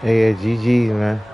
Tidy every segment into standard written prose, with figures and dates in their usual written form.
Hey, yeah, GG's, man.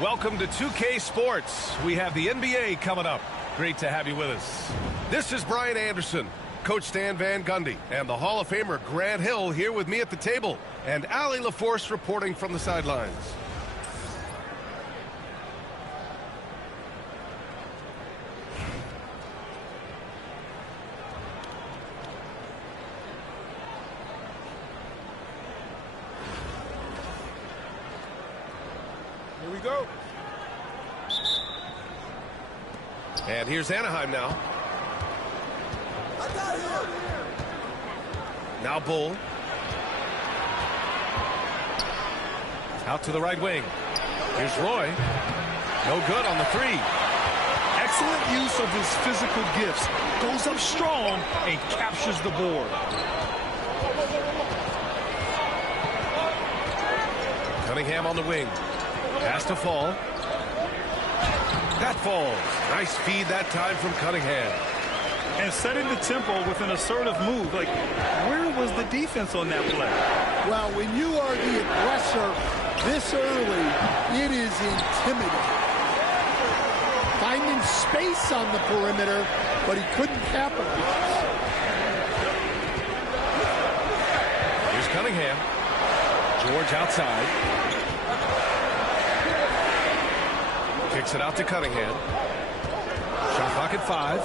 Welcome to 2K Sports. We have the NBA coming up. Great to have you with us. This is Brian Anderson, Coach Stan Van Gundy, and the Hall of Famer Grant Hill here with me at the table, and Allie LaForce reporting from the sidelines. Here we go. And here's Anaheim now. I got him. Now Bull. Out to the right wing. Here's Roy. No good on the three. Excellent use of his physical gifts. Goes up strong and captures the board. Cunningham on the wing. Has to fall. That falls. Nice feed that time from Cunningham. And setting the tempo with an assertive move. Like, where was the defense on that play? Well, when you are the aggressor this early, it is intimidating. Finding space on the perimeter, but he couldn't capitalize. Here's Cunningham. George outside. Kicks it out to Cunningham. Shot clock at 5.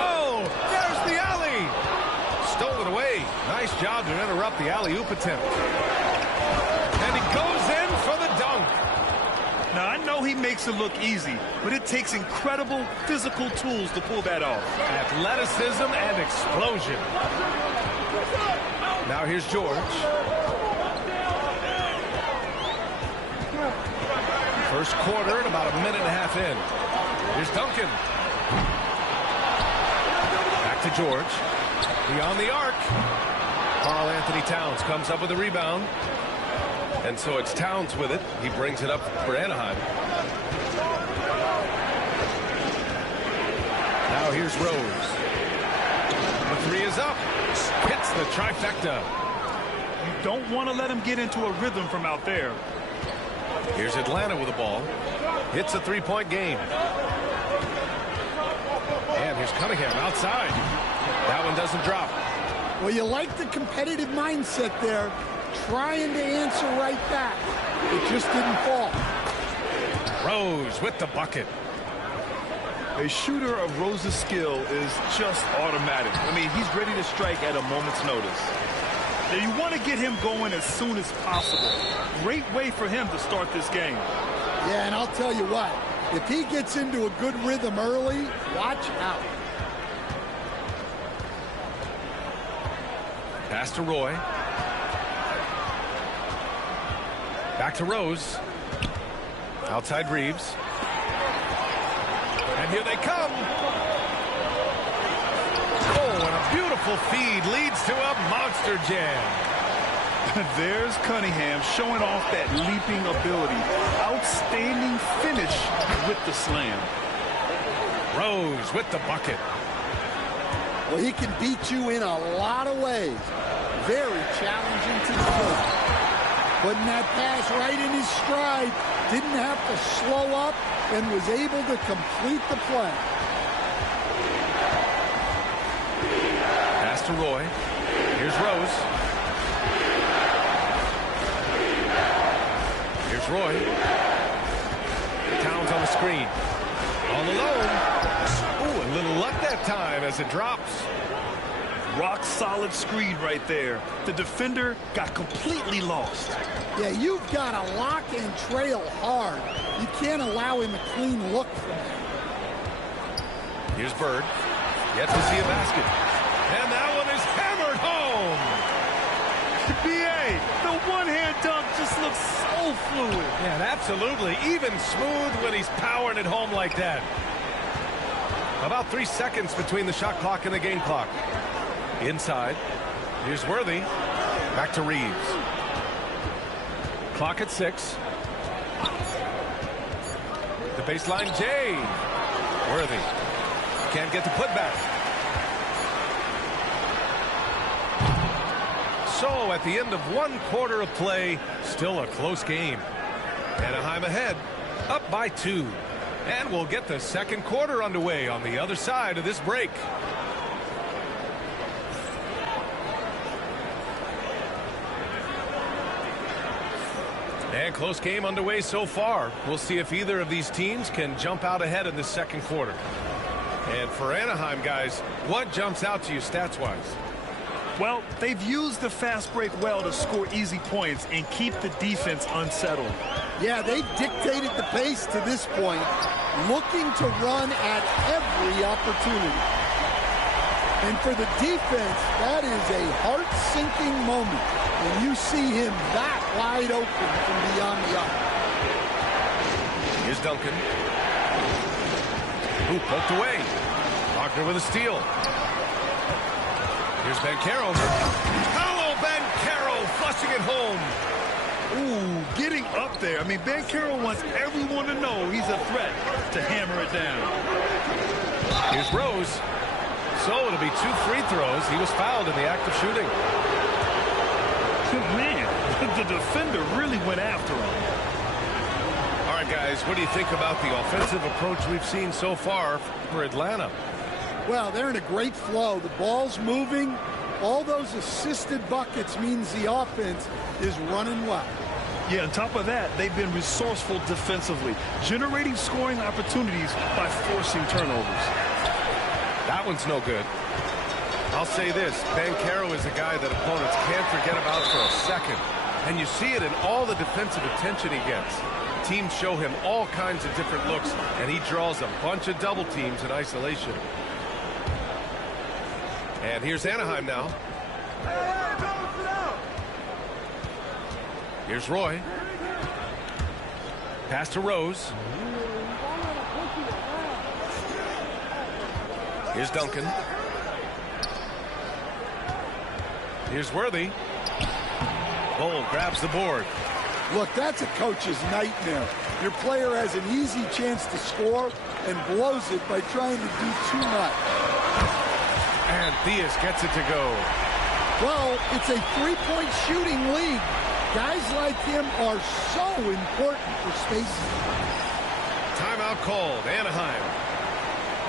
Oh, there's the alley. Stole it away. Nice job to interrupt the alley-oop attempt. And he goes in for the dunk. Now, I know he makes it look easy, but it takes incredible physical tools to pull that off. Athleticism and explosion. Now here's George. First quarter and about a minute and a half in. Here's Duncan. Back to George. Beyond the arc. Karl Anthony Towns comes up with a rebound. And so it's Towns with it. He brings it up for Anaheim. Now here's Rose. The three is up. Hits the trifecta. You don't want to let him get into a rhythm from out there. Here's Atlanta with the ball. Hits a three-point game. And here's Cunningham outside. That one doesn't drop. Well, you like the competitive mindset there, trying to answer right back. It just didn't fall. Rose with the bucket. A shooter of Rose's skill is just automatic. I mean, he's ready to strike at a moment's notice. Now, you want to get him going as soon as possible. Great way for him to start this game. Yeah, and I'll tell you what, if he gets into a good rhythm early, watch out. Pass to Roy. Back to Rose. Outside Reeves. And here they come. Oh, and a beautiful feed leads to a monster jam. There's Cunningham showing off that leaping ability. Outstanding finish with the slam. Rose with the bucket. Well, he can beat you in a lot of ways. Very challenging to defend. Putting that pass right in his stride. Didn't have to slow up and was able to complete the play. Pass to Roy. Here's Rose. Here's Roy. Towns on the screen. All alone. Ooh, a little luck that time as it drops. Rock solid screen right there. The defender got completely lost. Yeah, you've got to lock and trail hard. You can't allow him a clean look from that. Here's Bird. Yet to see a basket. And that one is hammered home. B.A., the one-hand dunk just looks so fluid. Yeah, absolutely. Even smooth when he's powering it home like that. About 3 seconds between the shot clock and the game clock. Inside. Here's Worthy. Back to Reeves. Clock at 6. The baseline, Jay. Worthy. Can't get the putback. So at the end of 1 quarter of play, still a close game. Anaheim ahead, up by 2. And we'll get the second quarter underway on the other side of this break. And close game underway so far. We'll see if either of these teams can jump out ahead in the second quarter. And for Anaheim, guys, what jumps out to you stats-wise? Well, they've used the fast break well to score easy points and keep the defense unsettled. Yeah, they've dictated the pace to this point, looking to run at every opportunity. And for the defense, that is a heart-sinking moment when you see him that wide open from beyond the arc. Here's Duncan. Ooh, poked away. Wagner with a steal. Here's Banchero. Hello, Banchero, flushing it home. Ooh, getting up there. I mean, Banchero wants everyone to know he's a threat to hammer it down. Here's Rose. So it'll be 2 free throws. He was fouled in the act of shooting. Man, the defender really went after him. All right, guys, what do you think about the offensive approach we've seen so far for Atlanta? Well, they're in a great flow. The ball's moving. All those assisted buckets means the offense is running well. Yeah, on top of that, they've been resourceful defensively, generating scoring opportunities by forcing turnovers. That one's no good. I'll say this, Banchero is a guy that opponents can't forget about for a second. And you see it in all the defensive attention he gets. Teams show him all kinds of different looks, and he draws a bunch of double teams in isolation. And here's Anaheim now. Here's Roy. Pass to Rose. Here's Duncan. Here's Worthy. Bull grabs the board. Look, that's a coach's nightmare. Your player has an easy chance to score and blows it by trying to do too much. And Diaz gets it to go. Well, it's a three-point shooting league. Guys like him are so important for spacing. Timeout called, Anaheim.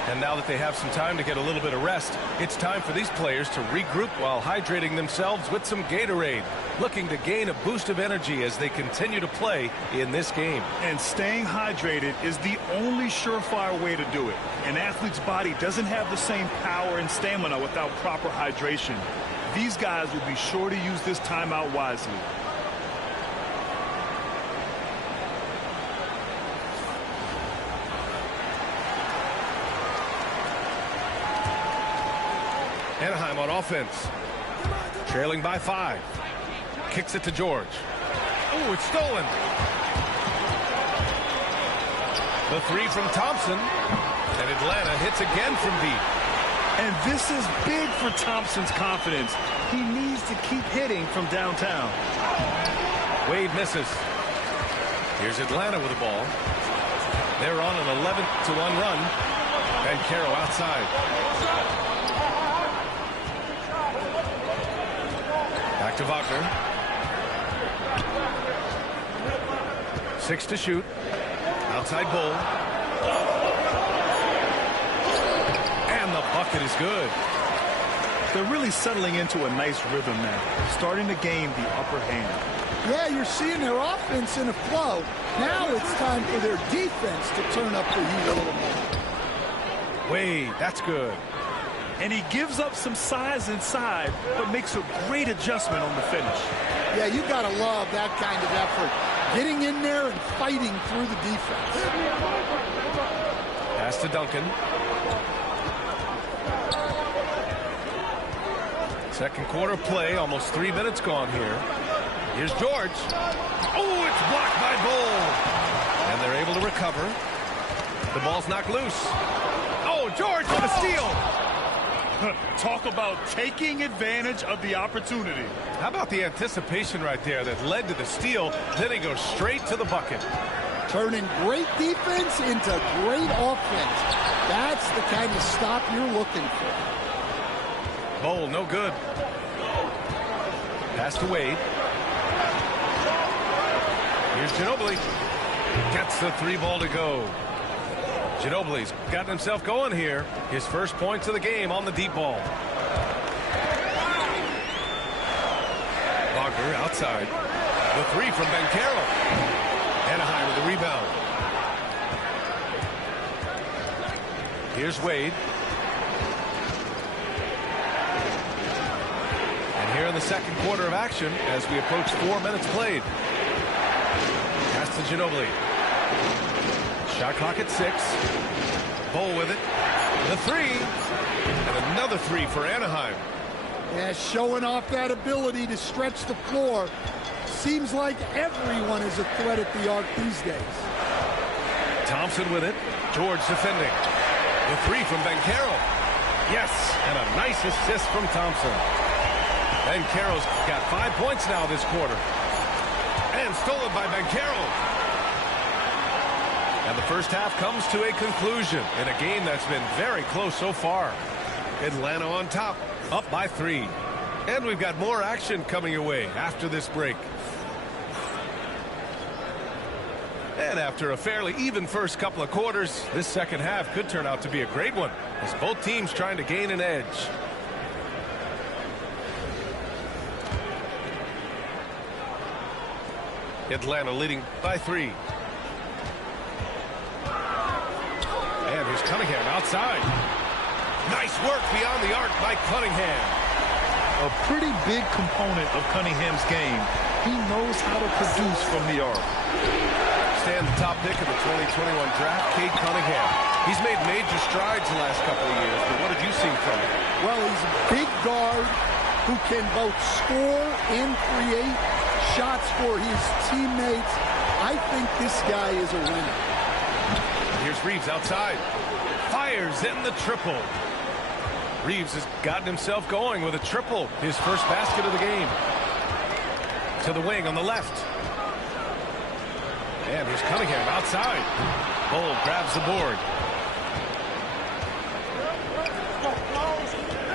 And now that they have some time to get a little bit of rest, it's time for these players to regroup while hydrating themselves with some Gatorade, looking to gain a boost of energy as they continue to play in this game. And staying hydrated is the only surefire way to do it. An athlete's body doesn't have the same power and stamina without proper hydration. These guys will be sure to use this timeout wisely. Anaheim on offense. Trailing by 5. Kicks it to George. Oh, it's stolen. The 3 from Thompson. And Atlanta hits again from deep. And this is big for Thompson's confidence. He needs to keep hitting from downtown. Wade misses. Here's Atlanta with the ball. They're on an 11-1 run. Banchero outside. Back to Wagner. 6 to shoot. Outside Bull. And the bucket is good. They're really settling into a nice rhythm now, starting to gain the upper hand. Yeah, you're seeing their offense in a flow. Now it's time for their defense to turn up the heat a little more. Wade, that's good. And he gives up some size inside, but makes a great adjustment on the finish. Yeah, you got to love that kind of effort. Getting in there and fighting through the defense. Pass to Duncan. Second quarter play, almost 3 minutes gone here. Here's George. Oh, it's blocked by Bull. And they're able to recover. The ball's knocked loose. Oh, George with a steal. Talk about taking advantage of the opportunity. How about the anticipation right there that led to the steal? Then he goes straight to the bucket. Turning great defense into great offense. That's the kind of stop you're looking for. Bowl, no good. Pass to Wade. Here's Ginobili. Gets the 3-ball to go. Ginobili's gotten himself going here. His first points of the game on the deep ball. Wagner outside. The 3 from Banchero. Anaheim with the rebound. Here's Wade. And here in the second quarter of action as we approach 4 minutes played. Pass to Ginobili. Shot clock at 6. Bowl with it. The 3. And another 3 for Anaheim. Yeah, showing off that ability to stretch the floor. Seems like everyone is a threat at the arc these days. Thompson with it. George defending. The 3 from Banchero. Yes, and a nice assist from Thompson. Banchero's got 5 points now this quarter. And stolen by Banchero. And the first half comes to a conclusion in a game that's been very close so far. Atlanta on top, up by 3. And we've got more action coming your way after this break. And after a fairly even first couple of quarters, this second half could turn out to be a great one as both teams trying to gain an edge. Atlanta leading by 3. And here's Cunningham outside. Nice work beyond the arc by Cunningham. A pretty big component of Cunningham's game. He knows how to produce from the arc. Stand the top pick of the 2021 draft, Cade Cunningham. He's made major strides the last couple of years, but what have you seen from him? Well, he's a big guard who can both score and create shots for his teammates. I think this guy is a winner. Here's Reeves outside. Fires in the triple. Reeves has gotten himself going with a triple. His first basket of the game. To the wing on the left. And here's Cunningham outside. Bull grabs the board.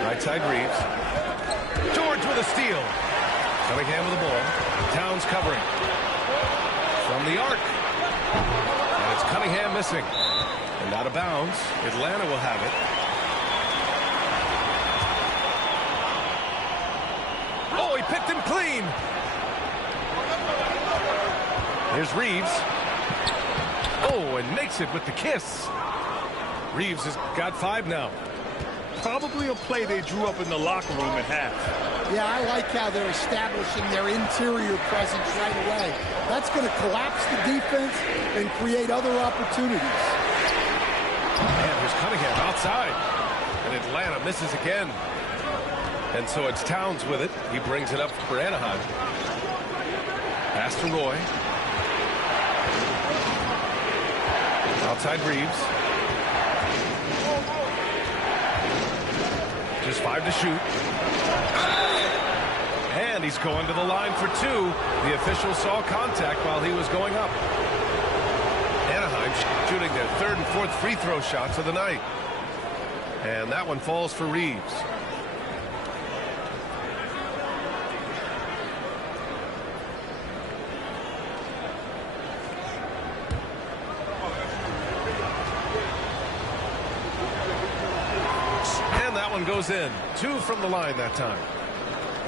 Right side Reeves. George with a steal. Cunningham with the ball. Towns covering. From the arc. And it's Cunningham missing. And out of bounds. Atlanta will have it. Oh, he picked him clean. Here's Reeves. Oh, and makes it with the kiss. Reeves has got 5 now. Probably a play they drew up in the locker room at half. Yeah, I like how they're establishing their interior presence right away. That's going to collapse the defense and create other opportunities. And here's Cunningham outside. And Atlanta misses again. And so it's Towns with it. He brings it up for Anaheim. Pass to Roy. Outside Reeves. Just 5 to shoot. And he's going to the line for 2. The official saw contact while he was going up. Anaheim shooting their 3rd and 4th free throw shots of the night. And that one falls for Reeves. Goes in. 2 from the line that time.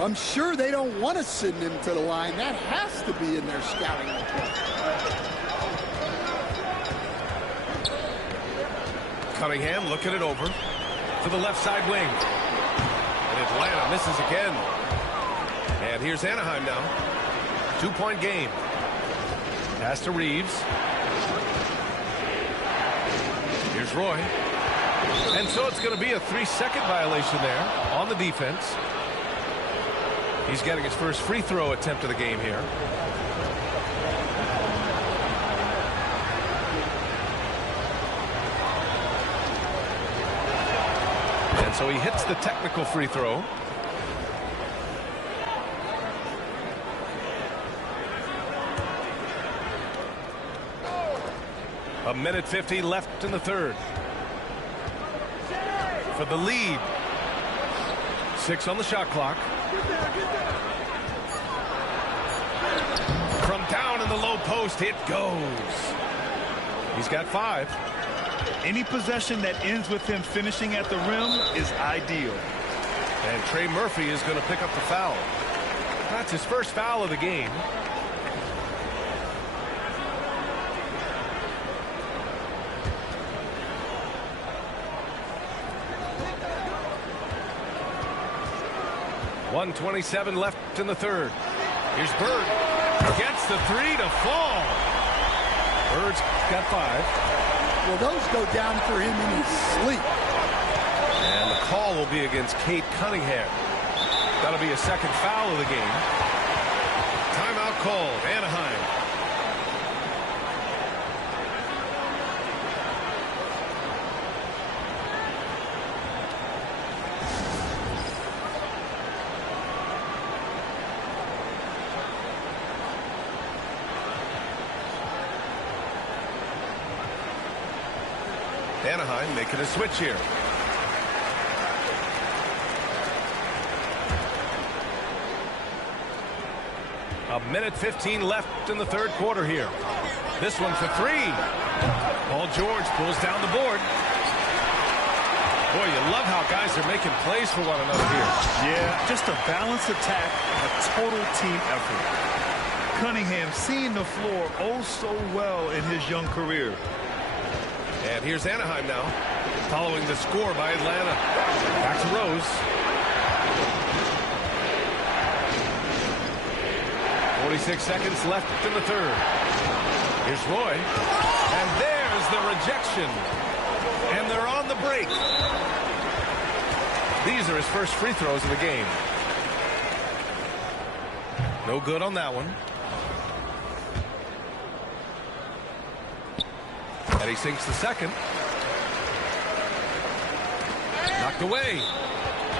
I'm sure they don't want to send him to the line. That has to be in their scouting report. Cunningham looking it over to the left side wing. And Atlanta misses again. And here's Anaheim now. 2-point game. Pass to Reeves. Here's Roy. And so it's going to be a 3-second violation there on the defense. He's getting his first free throw attempt of the game here. And so he hits the technical free throw. A minute 50 left in the 3rd. For the lead. 6 on the shot clock. From down in in the low post. It goes. He's got 5. Any possession that ends with him finishing at the rim is ideal. And Trey Murphy is going to pick up the foul. That's his first foul of the game. .127 left in the third. Here's Bird. Gets the 3 to fall. Bird's got 5. Well, those go down for him in his sleep. And the call will be against Cade Cunningham. That'll be a second foul of the game. Timeout called. Anaheim. Anaheim making a switch here. A minute 15 left in the third quarter here. This one for 3. Paul George pulls down the board. Boy, you love how guys are making plays for one another here. Yeah, just a balanced attack, a total team effort. Cunningham seeing the floor oh so well in his young career. And here's Anaheim now, following the score by Atlanta. Back to Rose. 46 seconds left in the third. Here's Roy. And there's the rejection. And they're on the break. These are his first free throws of the game. No good on that one. And he sinks the second. Knocked away.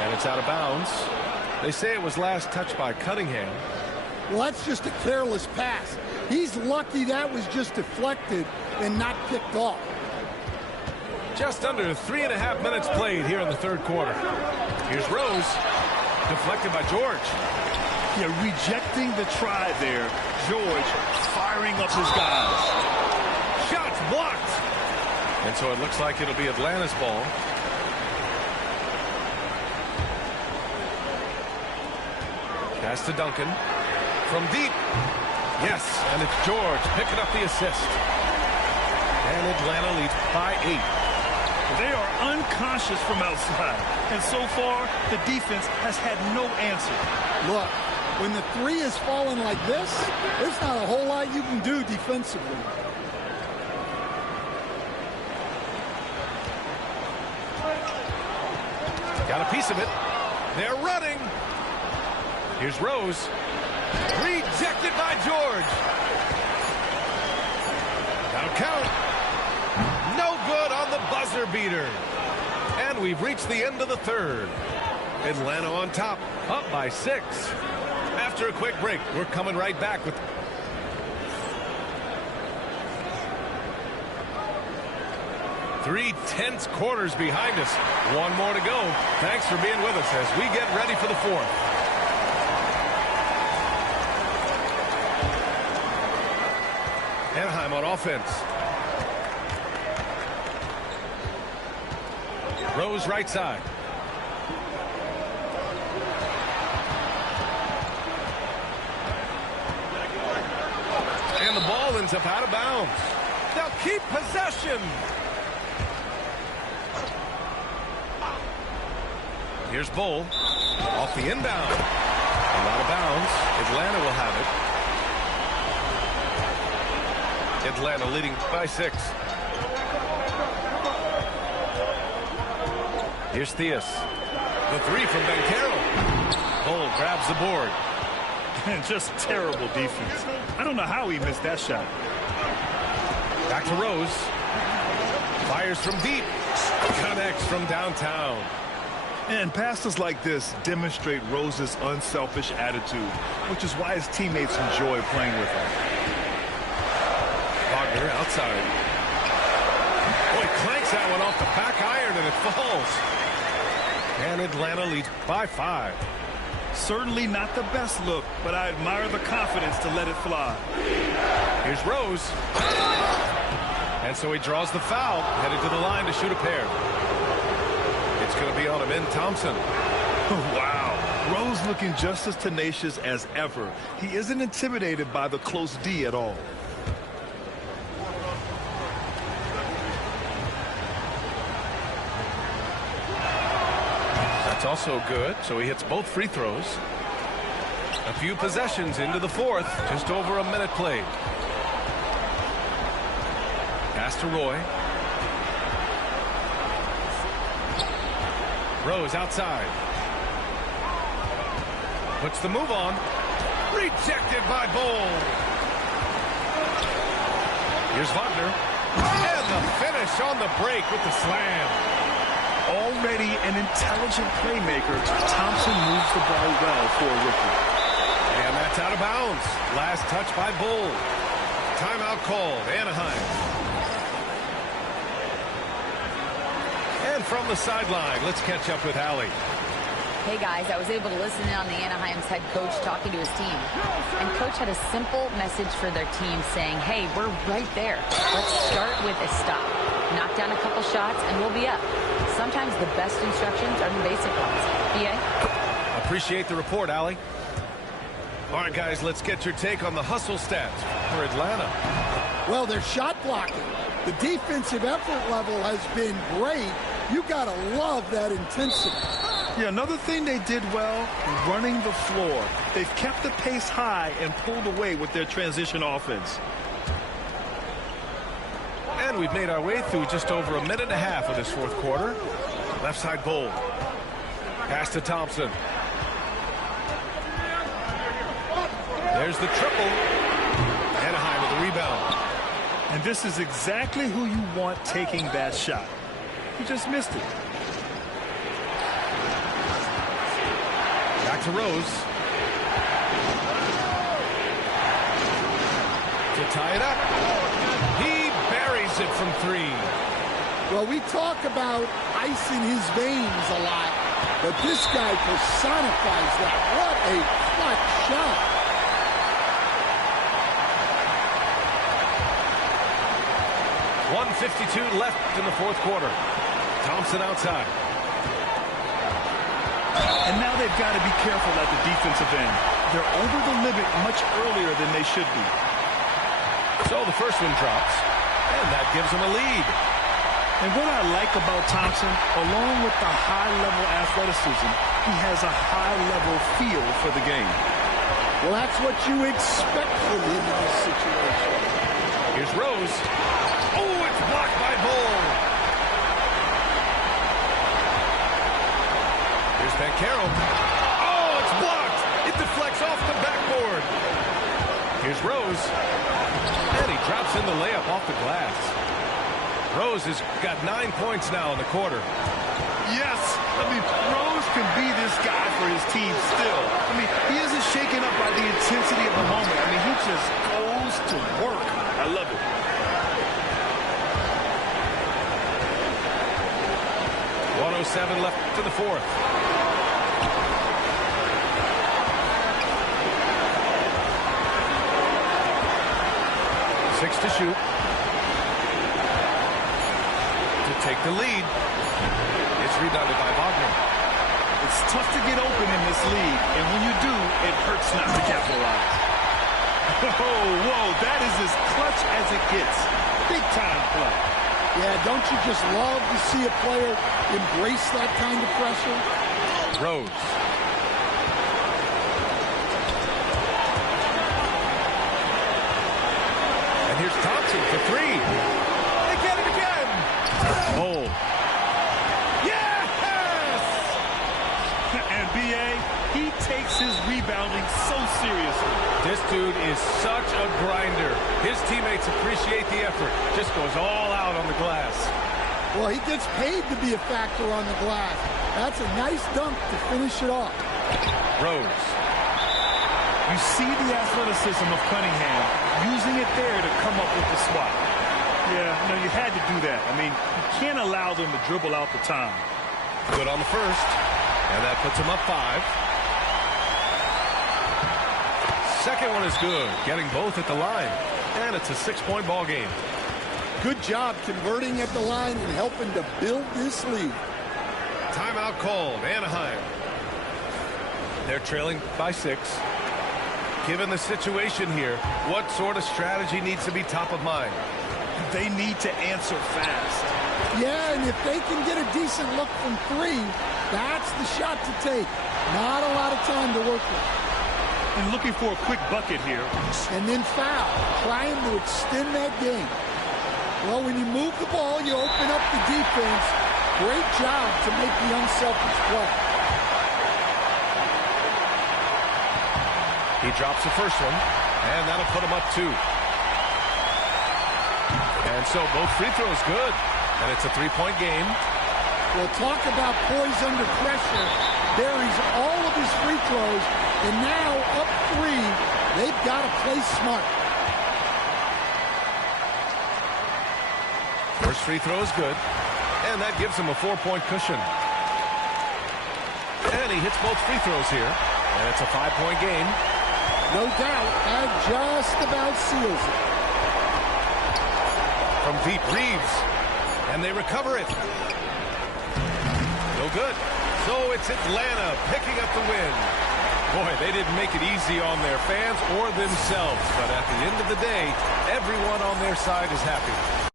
And it's out of bounds. They say it was last touched by Cunningham. Well, that's just a careless pass. He's lucky that was just deflected and not picked off. Just under 3.5 minutes played here in the third quarter. Here's Rose. Deflected by George. Yeah, rejecting the try there. George firing up his guys. Shots blocked. And so it looks like it'll be Atlanta's ball. Pass to Duncan. From deep. Yes, and it's George picking up the assist. And Atlanta leads by 8. They are unconscious from outside. And so far, the defense has had no answer. Look, when the 3 is falling like this, there's not a whole lot you can do defensively. Got a piece of it. They're running. Here's Rose. Rejected by George. That'll count. No good on the buzzer beater. And we've reached the end of the third. Atlanta on top, up by 6. After a quick break, we're coming right back with... Three tense quarters behind us. One more to go. Thanks for being with us as we get ready for the fourth. Anaheim on offense. Rose right side. And the ball ends up out of bounds. They'll keep possession. Here's Bull. Off the inbound. And out of bounds. Atlanta will have it. Atlanta leading by 6. Here's Theus. The 3 from Banchero. Bull grabs the board. And just terrible defense. I don't know how he missed that shot. Back to Rose. Fires from deep. Connects from downtown. And passes like this demonstrate Rose's unselfish attitude, which is why his teammates enjoy playing with him. Wagner outside. Boy, clanks that one off the back iron and it falls. And Atlanta leads by 5. Certainly not the best look, but I admire the confidence to let it fly. Here's Rose. And so he draws the foul, headed to the line to shoot a pair. It's going to be on him in Thompson. Wow. Rose looking just as tenacious as ever. He isn't intimidated by the close D at all. That's also good, so he hits both free throws. A few possessions into the fourth, just over a minute played. Pass to Roy. Rose outside. Puts the move on. Rejected by Bull. Here's Wagner. And the finish on the break with the slam. Already an intelligent playmaker, Thompson moves the ball well for a rookie. And that's out of bounds. Last touch by Bull. Timeout called, Anaheim. And from the sideline, let's catch up with Allie. Hey guys, I was able to listen in on the Anaheim's head coach talking to his team. And coach had a simple message for their team saying, hey, we're right there. Let's start with a stop. Knock down a couple shots and we'll be up. Sometimes the best instructions are the basic ones. BA? Appreciate the report, Allie. All right, guys, let's get your take on the hustle stats for Atlanta. Well, they're shot blocking. The defensive effort level has been great. You got to love that intensity. Yeah, another thing they did well, running the floor. They've kept the pace high and pulled away with their transition offense. And we've made our way through just over a minute and a half of this fourth quarter. Left side Bull. Pass to Thompson. There's the triple. Anaheim with the rebound. And this is exactly who you want taking that shot. He just missed it. Back to Rose. To tie it up. He buries it from three. Well, we talk about ice in his veins a lot, but this guy personifies that. What a clutch shot. .152 left in the fourth quarter. Thompson outside. And now they've got to be careful at the defensive end. They're over the limit much earlier than they should be. So the first one drops, and that gives them a lead. And what I like about Thompson, along with the high-level athleticism, he has a high-level feel for the game. Well, that's what you expect from him in this situation. Here's Rose. Oh, it's blocked by Bull. Here's Banchero. Oh, it's blocked. It deflects off the backboard. Here's Rose. And he drops in the layup off the glass. Rose has got 9 points now in the quarter. Yes, I mean, Rose can be this guy for his team still. I mean, he isn't shaken up by the intensity of the moment. I mean, he just goes to work. I love it. .107 left to the fourth. Six to shoot. To take the lead. It's rebounded by Wagner. It's tough to get open in this league, and when you do, it hurts not to capitalize. Whoa, that is as clutch as it gets. Big time play. Yeah, don't you just love to see a player embrace that kind of pressure? Rose. And here's Thompson for three. They get it again. Oh. Yes! And B.A., he takes his rebounding so seriously. This dude is such a grinder. His teammates appreciate the effort. Just goes all out on the glass. Well, he gets paid to be a factor on the glass. That's a nice dunk to finish it off. Rose. You see the athleticism of Cunningham, using it there to come up with the swat. Yeah, you had to do that. I mean, you can't allow them to dribble out the time. Good on the first. And that puts him up 5. Second one is good, getting both at the line. And it's a 6-point ball game. Good job converting at the line and helping to build this lead. Timeout called, Anaheim. They're trailing by 6. Given the situation here, what sort of strategy needs to be top of mind? They need to answer fast. Yeah, and if they can get a decent look from 3, that's the shot to take. Not a lot of time to work with. And looking for a quick bucket here. And then foul, trying to extend that game. Well, when you move the ball, you open up the defense. Great job to make the unselfish play. He drops the first one, and that'll put him up 2. And so both free throws good, and it's a 3-point game. Well, talk about poise under pressure. Buries all of his free throws, and now up 3, they've got to play smart. First free throw is good, and that gives him a 4-point cushion. And he hits both free throws here, and it's a 5-point game. No doubt, that just about seals it. From deep, Reeves, and they recover it. No good. So it's Atlanta picking up the win. Boy, they didn't make it easy on their fans or themselves, but at the end of the day, everyone on their side is happy.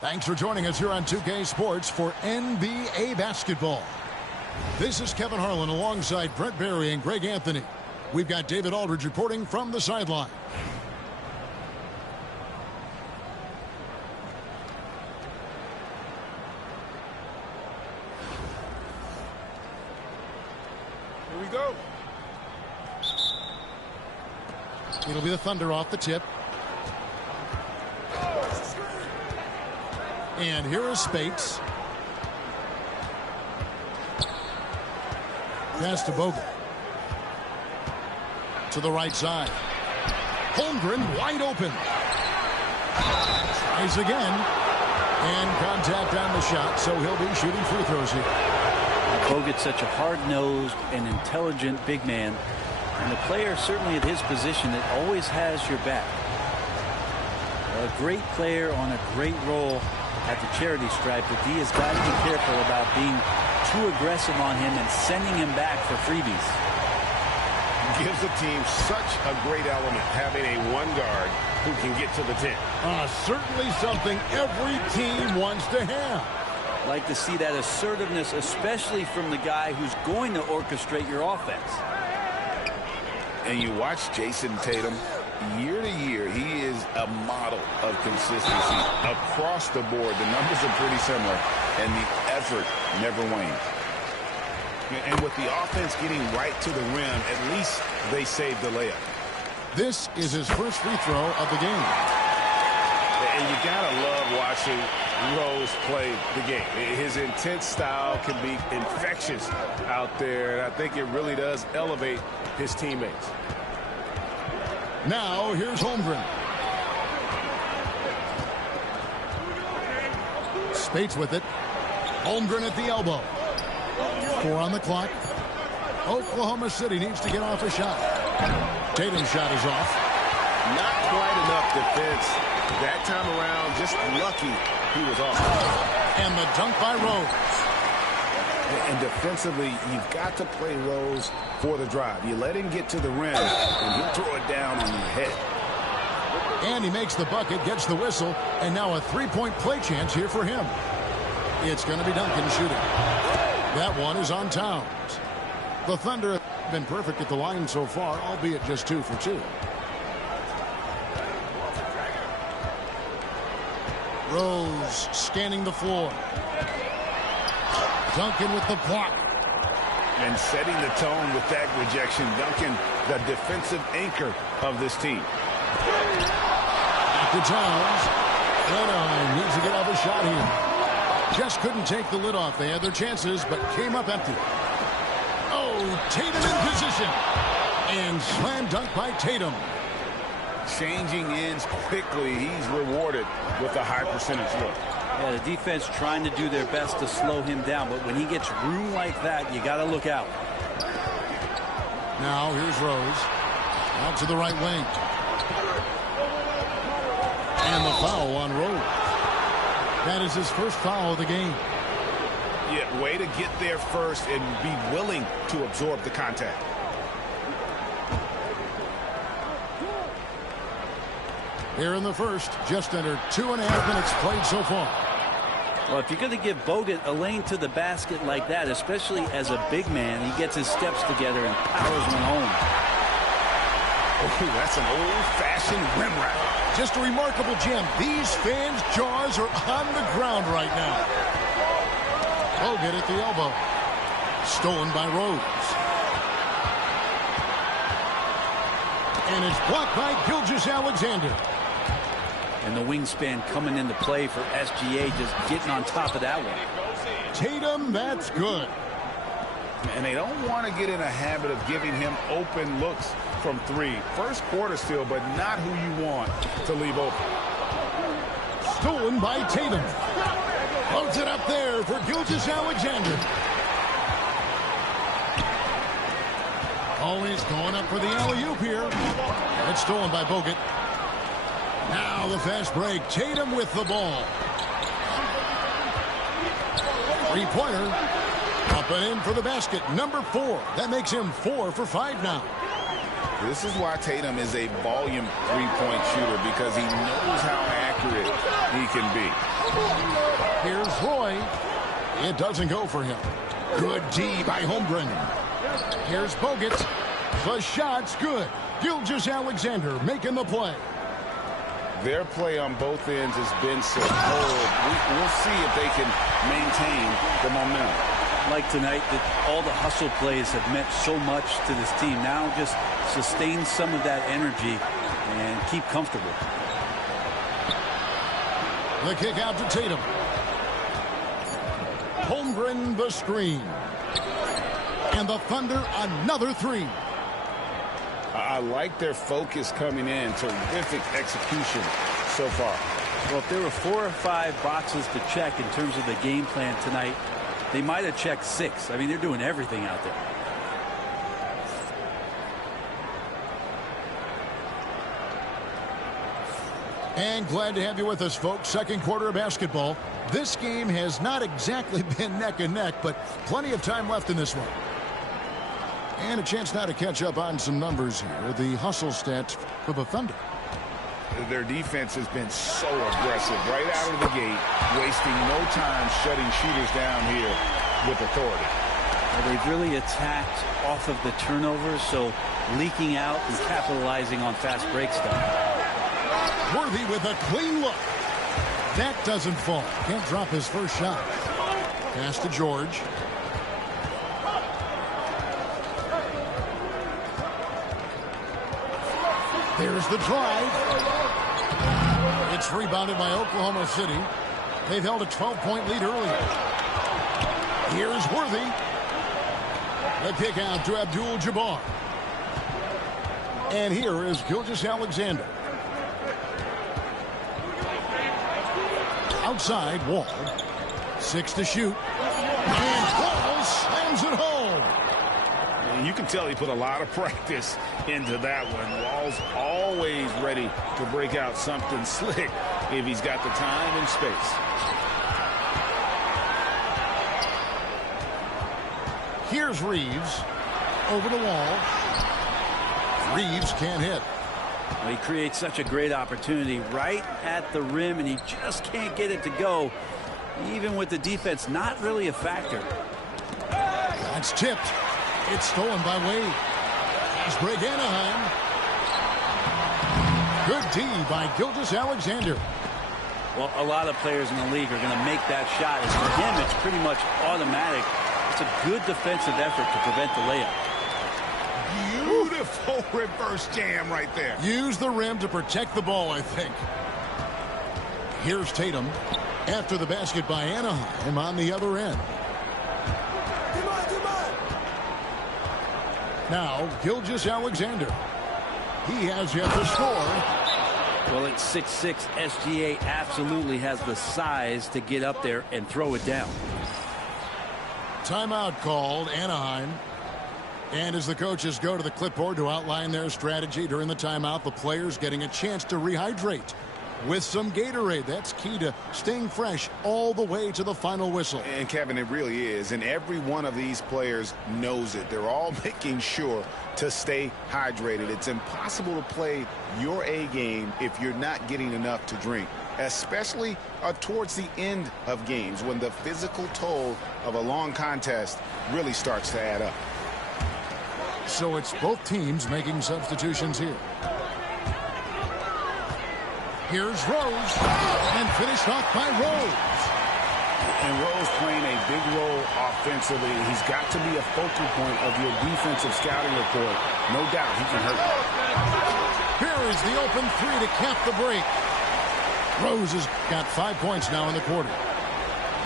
Thanks for joining us here on 2K Sports for NBA basketball. This is Kevin Harlan alongside Brent Barry and Greg Anthony. We've got David Aldridge reporting from the sideline. Here we go. It'll be the Thunder off the tip. And here is Spates. Pass to Bogut. To the right side. Holmgren wide open. Tries again. And contact on the shot, so he'll be shooting free throws here. Bogut's such a hard-nosed and intelligent big man. And the player certainly at his position that always has your back. A great player on a great role at the charity stripe, but D has got to be careful about being too aggressive on him and sending him back for freebies. Gives the team such a great element, having a one guard who can get to the 10. Certainly something every team wants to have. Like to see that assertiveness, especially from the guy who's going to orchestrate your offense. And you watch Jason Tatum. Year to year, he is a model of consistency across the board. The numbers are pretty similar, and the effort never wanes. And with the offense getting right to the rim, at least they saved the layup. This is his first free throw of the game. And you gotta love watching Rose play the game. His intense style can be infectious out there, and I think it really does elevate his teammates. Now, here's Holmgren. Spates with it. Holmgren at the elbow. 4 on the clock. Oklahoma City needs to get off a shot. Tatum's shot is off. Not quite enough defense that time around. Just lucky he was off. And the dunk by Rose. And defensively, you've got to play Rose for the drive. You let him get to the rim, and he'll throw it down on your head. And he makes the bucket, gets the whistle, and now a 3-point play chance here for him. It's going to be Duncan shooting. That one is on Towns. The Thunder have been perfect at the line so far, albeit just 2 for 2. Rose scanning the floor. Duncan with the block. and setting the tone with that rejection. Duncan, the defensive anchor of this team. Back to Towns. Anaheim needs to get off a shot here. Just couldn't take the lid off. They had their chances, but came up empty. Oh, Tatum in position. And slam dunk by Tatum. Changing ends quickly. He's rewarded with a high percentage look. Yeah, the defense trying to do their best to slow him down, but when he gets room like that, you got to look out. Now here's Rose. Out to the right wing. And the foul on Rose. That is his first foul of the game. Yeah, way to get there first and be willing to absorb the contact. Here in the first, just under 2.5 minutes played so far. Well, if you're going to give Bogut a lane to the basket like that, especially as a big man, he gets his steps together and powers one home. Oh, that's an old-fashioned rim wrap. Just a remarkable gem. These fans' jaws are on the ground right now. Bogut at the elbow. Stolen by Rose. And it's blocked by Gilgeous-Alexander. And the wingspan coming into play for SGA, just getting on top of that one. Tatum, that's good. And they don't want to get in a habit of giving him open looks from three. First quarter still, but not who you want to leave open. Stolen by Tatum. Loads it up there for Gilgeous-Alexander. Always going up for the alley-oop here. It's stolen by Bogut. Now the fast break. Tatum with the ball. Three-pointer. Up and in for the basket. Number 4. That makes him 4 for 5 now. This is why Tatum is a volume three-point shooter, because he knows how accurate he can be. Here's Roy. It doesn't go for him. Good D by Holmgren. Here's Bogut. The shot's good. Gilgeous-Alexander making the play. Their play on both ends has been superb. We'll see if they can maintain the momentum. Like tonight, that all the hustle plays have meant so much to this team. Now just sustain some of that energy and keep comfortable. The kick out to Tatum. Holmgren the screen. And the Thunder another 3. I like their focus coming in. Terrific execution so far. Well, if there were 4 or 5 boxes to check in terms of the game plan tonight, they might have checked 6. I mean, they're doing everything out there. And glad to have you with us, folks. Second quarter of basketball. This game has not exactly been neck and neck, but plenty of time left in this one. And a chance now to catch up on some numbers here. The hustle stats for the Thunder. Their defense has been so aggressive right out of the gate, wasting no time shutting shooters down here with authority. Well, they've really attacked off of the turnovers, so leaking out and capitalizing on fast break stuff. Worthy with a clean look. That doesn't fall. Can't drop his first shot. Pass to George. There's the drive. It's rebounded by Oklahoma City. They've held a 12-point lead earlier. Here's Worthy. The kick out to Abdul-Jabbar. And here is Gilgeous-Alexander. Outside, Wall. 6 to shoot. And Wall slams it home. And you can tell he put a lot of practice into that one. Wall's always ready to break out something slick if he's got the time and space. Here's Reeves. Over the Wall. Reeves can't hit. Well, he creates such a great opportunity right at the rim, and he just can't get it to go. Even with the defense not really a factor. That's tipped. It's stolen by Wade. Fast break Anaheim. Good D by Gilgeous-Alexander. Well, a lot of players in the league are going to make that shot. And for him, it's pretty much automatic. It's a good defensive effort to prevent the layup. Beautiful reverse jam right there. Use the rim to protect the ball, I think. Here's Tatum after the basket by Anaheim on the other end. Now, Gilgeous-Alexander. He has yet to score. Well, at 6'6", SGA absolutely has the size to get up there and throw it down. Timeout called, Anaheim. And as the coaches go to the clipboard to outline their strategy during the timeout, the players getting a chance to rehydrate with some Gatorade. That's key to staying fresh all the way to the final whistle. And Kevin, it really is. And every one of these players knows it. They're all making sure to stay hydrated. It's impossible to play your A game if you're not getting enough to drink, especially towards the end of games when the physical toll of a long contest really starts to add up. So it's both teams making substitutions here. Here's Rose, and finished off by Rose. And Rose playing a big role offensively. He's got to be a focal point of your defensive scouting report. No doubt he can hurt you. Here is the open three to cap the break. Rose has got 5 points now in the quarter.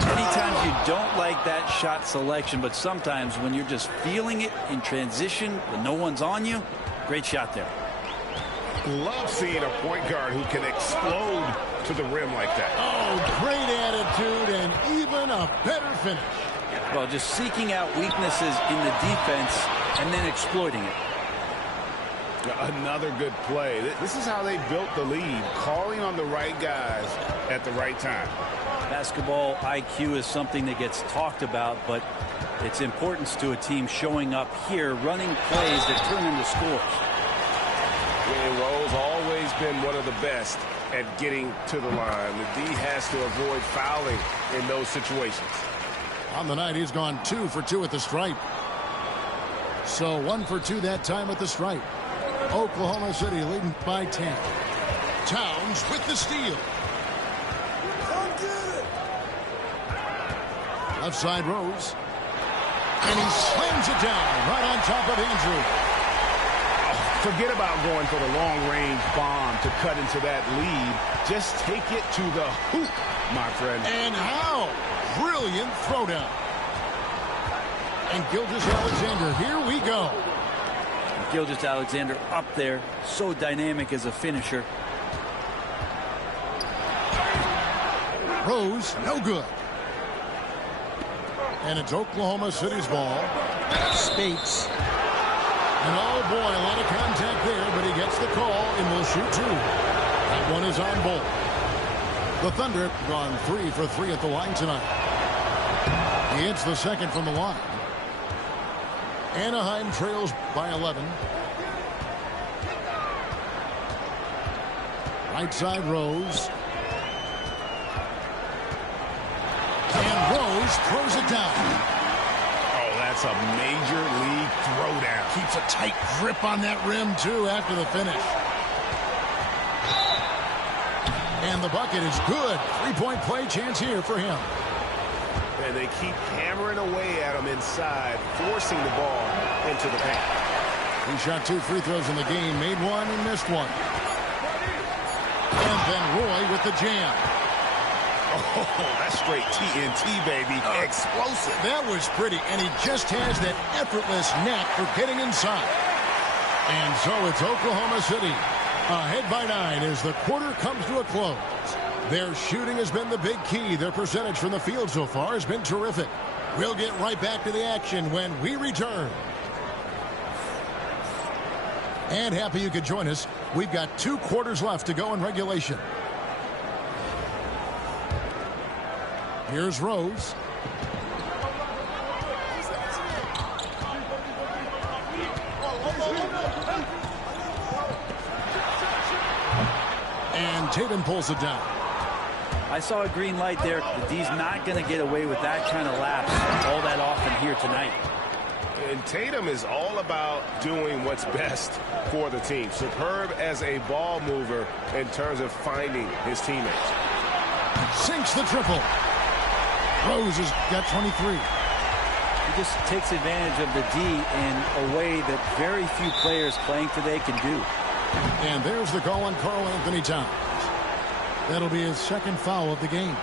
Many times you don't like that shot selection, but sometimes when you're just feeling it in transition, when no one's on you, great shot there. Love seeing a point guard who can explode to the rim like that. Oh, great attitude and even a better finish. Well, just seeking out weaknesses in the defense and then exploiting it. Another good play. This is how they built the lead, calling on the right guys at the right time. Basketball IQ is something that gets talked about, but its importance to a team showing up here, running plays that turn into scores. And Rose always been one of the best at getting to the line. The D has to avoid fouling in those situations. On the night, he's gone 2 for 2 at the stripe. So 1 for 2 that time at the stripe. Oklahoma City leading by 10. Towns with the steal. Left side Rose. And he slams it down right on top of Andrew. Forget about going for the long-range bomb to cut into that lead. Just take it to the hoop, my friend. And how? Brilliant throwdown. And Gilgeous-Alexander, here we go. Gilgeous-Alexander up there, so dynamic as a finisher. Rose, no good. And it's Oklahoma City's ball. Spates. And oh boy, a lot of contact there, but he gets the call and will shoot 2. That one is on ball. The Thunder have gone 3 for 3 at the line tonight. He hits the second from the line. Anaheim trails by 11. Right side Rose. And Rose throws it down. Oh, that's a major league throwdown. Keeps a tight grip on that rim, too, after the finish. And the bucket is good. 3-point play chance here for him. And they keep hammering away at him inside, forcing the ball into the paint. He shot 2 free throws in the game, made 1 and missed 1. And then Roy with the jam. Oh, that's straight TNT, baby. Explosive. That was pretty, and he just has that effortless knack for getting inside. And so it's Oklahoma City ahead by 9 as the quarter comes to a close. Their shooting has been the big key. Their percentage from the field so far has been terrific. We'll get right back to the action when we return. And happy you could join us. We've got 2 quarters left to go in regulation. Here's Rose. And Tatum pulls it down. I saw a green light there. The D's not going to get away with that kind of lapse all that often here tonight. And Tatum is all about doing what's best for the team. Superb as a ball mover in terms of finding his teammates. Sinks the triple. Rose has got 23. He just takes advantage of the D in a way that very few players playing today can do. And there's the call on Karl Anthony Towns. That'll be his second foul of the game.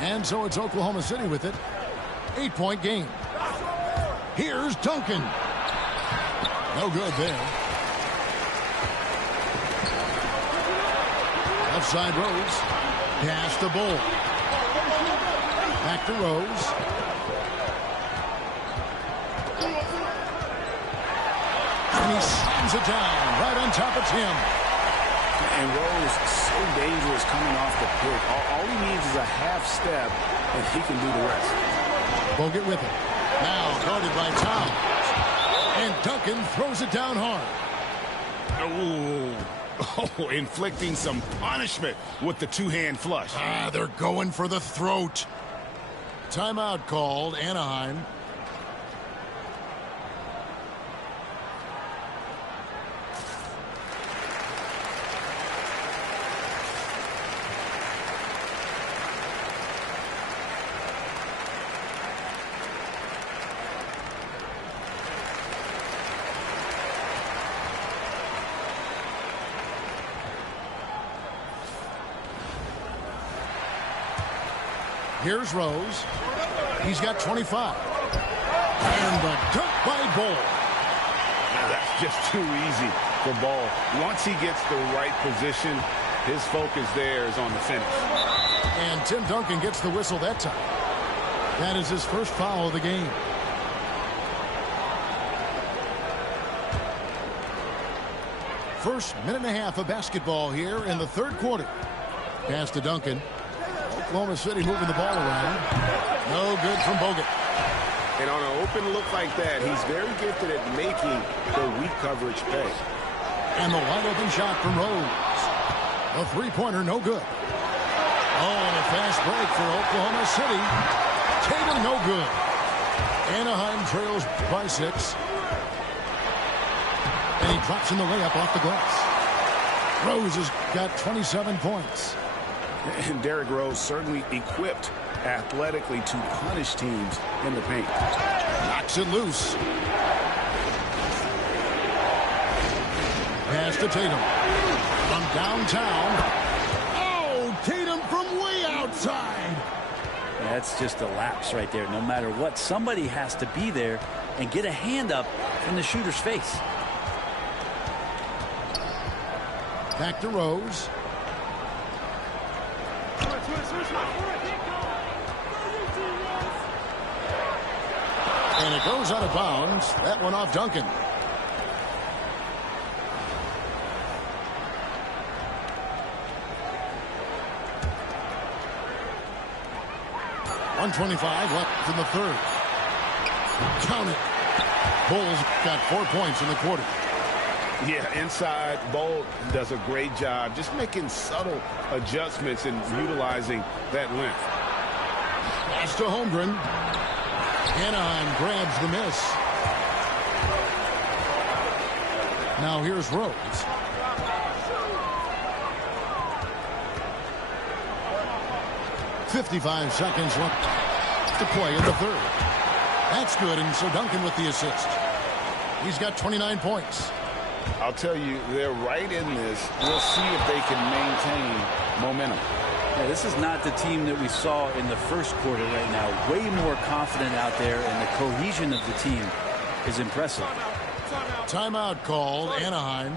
And so it's Oklahoma City with it. 8-point game. Here's Duncan. No good there. Left side Rose. Pass to Bull. Back to Rose. And he slams it down right on top of Tim. And Rose so dangerous coming off the pick. All he needs is a half step, and he can do the rest. Bogut with it. Now guarded by Towns. And Duncan throws it down hard. Oh, inflicting some punishment with the two-hand flush. They're going for the throat. Timeout called, Anaheim. Here's Rose. He's got 25. And the dunk by Bull. Now that's just too easy for Ball. Once he gets the right position, his focus there is on the finish. And Tim Duncan gets the whistle that time. That is his first foul of the game. First minute and a half of basketball here in the third quarter. Pass to Duncan. Oklahoma City moving the ball around. No good from Bogut. And on an open look like that, he's very gifted at making the weak coverage pay. And the wide open shot from Rose. A three-pointer, no good. Oh, and a fast break for Oklahoma City. Tatum, no good. Anaheim trails by 6. And he drops in the layup off the glass. Rose has got 27 points. And Derrick Rose certainly equipped athletically to punish teams in the paint. Knocks it loose. Pass to Tatum. From downtown. Oh, Tatum from way outside. That's just a lapse right there. No matter what, somebody has to be there and get a hand up in the shooter's face. Back to Rose. And it goes out of bounds. That one off Duncan. .125 left in the third. Count it. Bulls got 4 points in the quarter. Yeah, inside, Bull does a great job just making subtle adjustments and utilizing that length. Pass to Holmgren. Anaheim grabs the miss. Now here's Rose. .55 seconds left to play in the third. That's good, and so Duncan with the assist. He's got 29 points. I'll tell you, they're right in this. We'll see if they can maintain momentum. Yeah, this is not the team that we saw in the first quarter right now. Way more confident out there, and the cohesion of the team is impressive. Timeout called, Anaheim.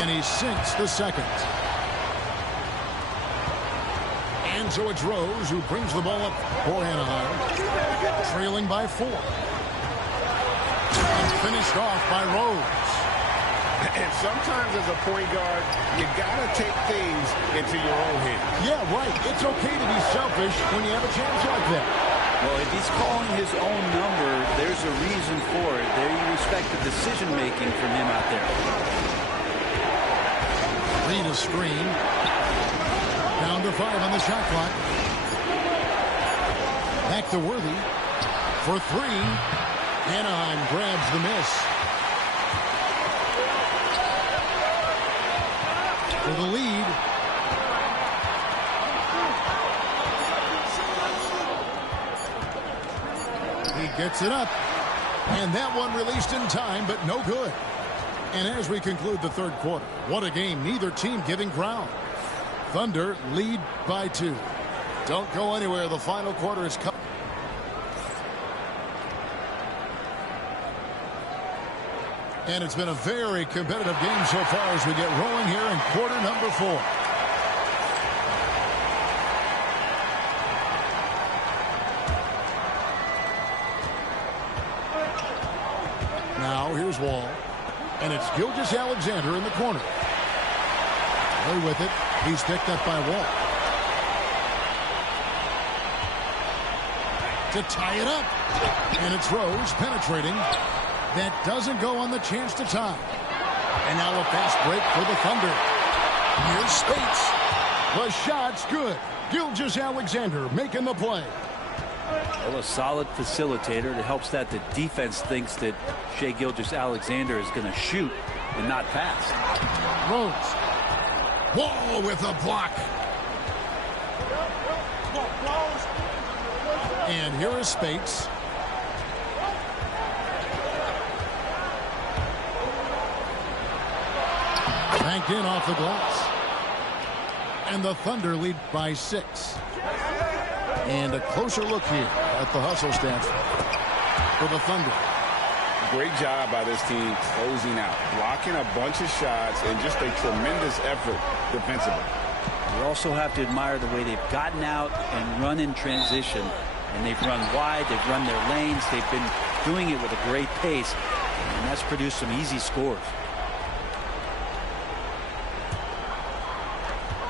And he sinks the second. And And so it's Rose who brings the ball up for Anaheim, trailing by 4. And finished off by Rose. And sometimes as a point guard, you got to take things into your own hands. Yeah, right. It's okay to be selfish when you have a chance like that. Well, if he's calling his own number, there's a reason for it. There you respect the decision-making from him out there. Read a screen. Down to 5 on the shot clock. Back to Worthy for 3. Anaheim grabs the miss. For the lead. He gets it up. And that one released in time, but no good. And as we conclude the third quarter, what a game. Neither team giving ground. Thunder lead by 2. Don't go anywhere. The final quarter is coming. And it's been a very competitive game so far as we get rolling here in quarter number 4. Now here's Wall. And it's Gilgeous-Alexander in the corner. Play with it. He's picked up by Wall. To tie it up. And it's Rose penetrating. That doesn't go on the chance to tie. And now a fast break for the Thunder. Here's Spates. The shot's good. Gilgeous-Alexander making the play. Well, a solid facilitator. It helps that the defense thinks that Shai Gilgeous-Alexander is going to shoot and not pass. Rose. Wall with a block. And here is Spates. Banked in off the glass. And the Thunder lead by 6. And a closer look here at the hustle stats for the Thunder. Great job by this team closing out, blocking a bunch of shots, and just a tremendous effort defensively. You also have to admire the way they've gotten out and run in transition. And they've run wide, they've run their lanes, they've been doing it with a great pace. And that's produced some easy scores.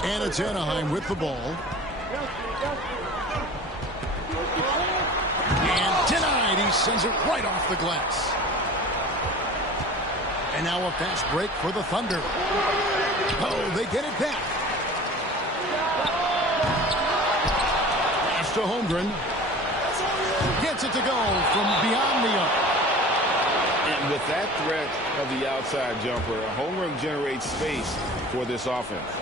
And it's Anaheim with the ball. And denied. He sends it right off the glass. And now a fast break for the Thunder. Oh, they get it back. Pass to Holmgren. Gets it to go from beyond the arc. And with that threat of the outside jumper, Holmgren generates space for this offense.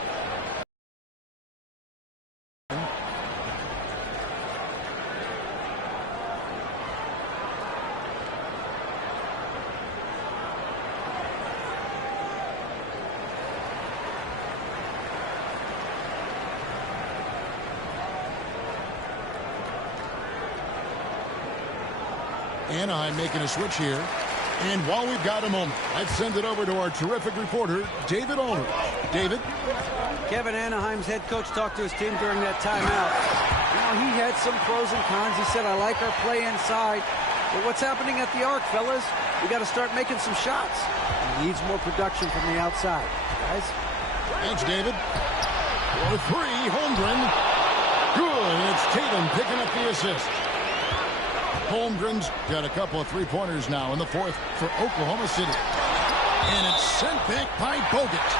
Anaheim making a switch here. And while we've got a moment, let's send it over to our terrific reporter, David Allner. David? Kevin, Anaheim's head coach talked to his team during that timeout. You know, he had some pros and cons. He said, I like our play inside. But what's happening at the arc, fellas? We got to start making some shots. He needs more production from the outside. Guys? Thanks, David. For 3, Holmgren. Good. And it's Tatum picking up the assist. Holmgren's got a couple of three-pointers now in the fourth for Oklahoma City. And it's sent back by Bogut.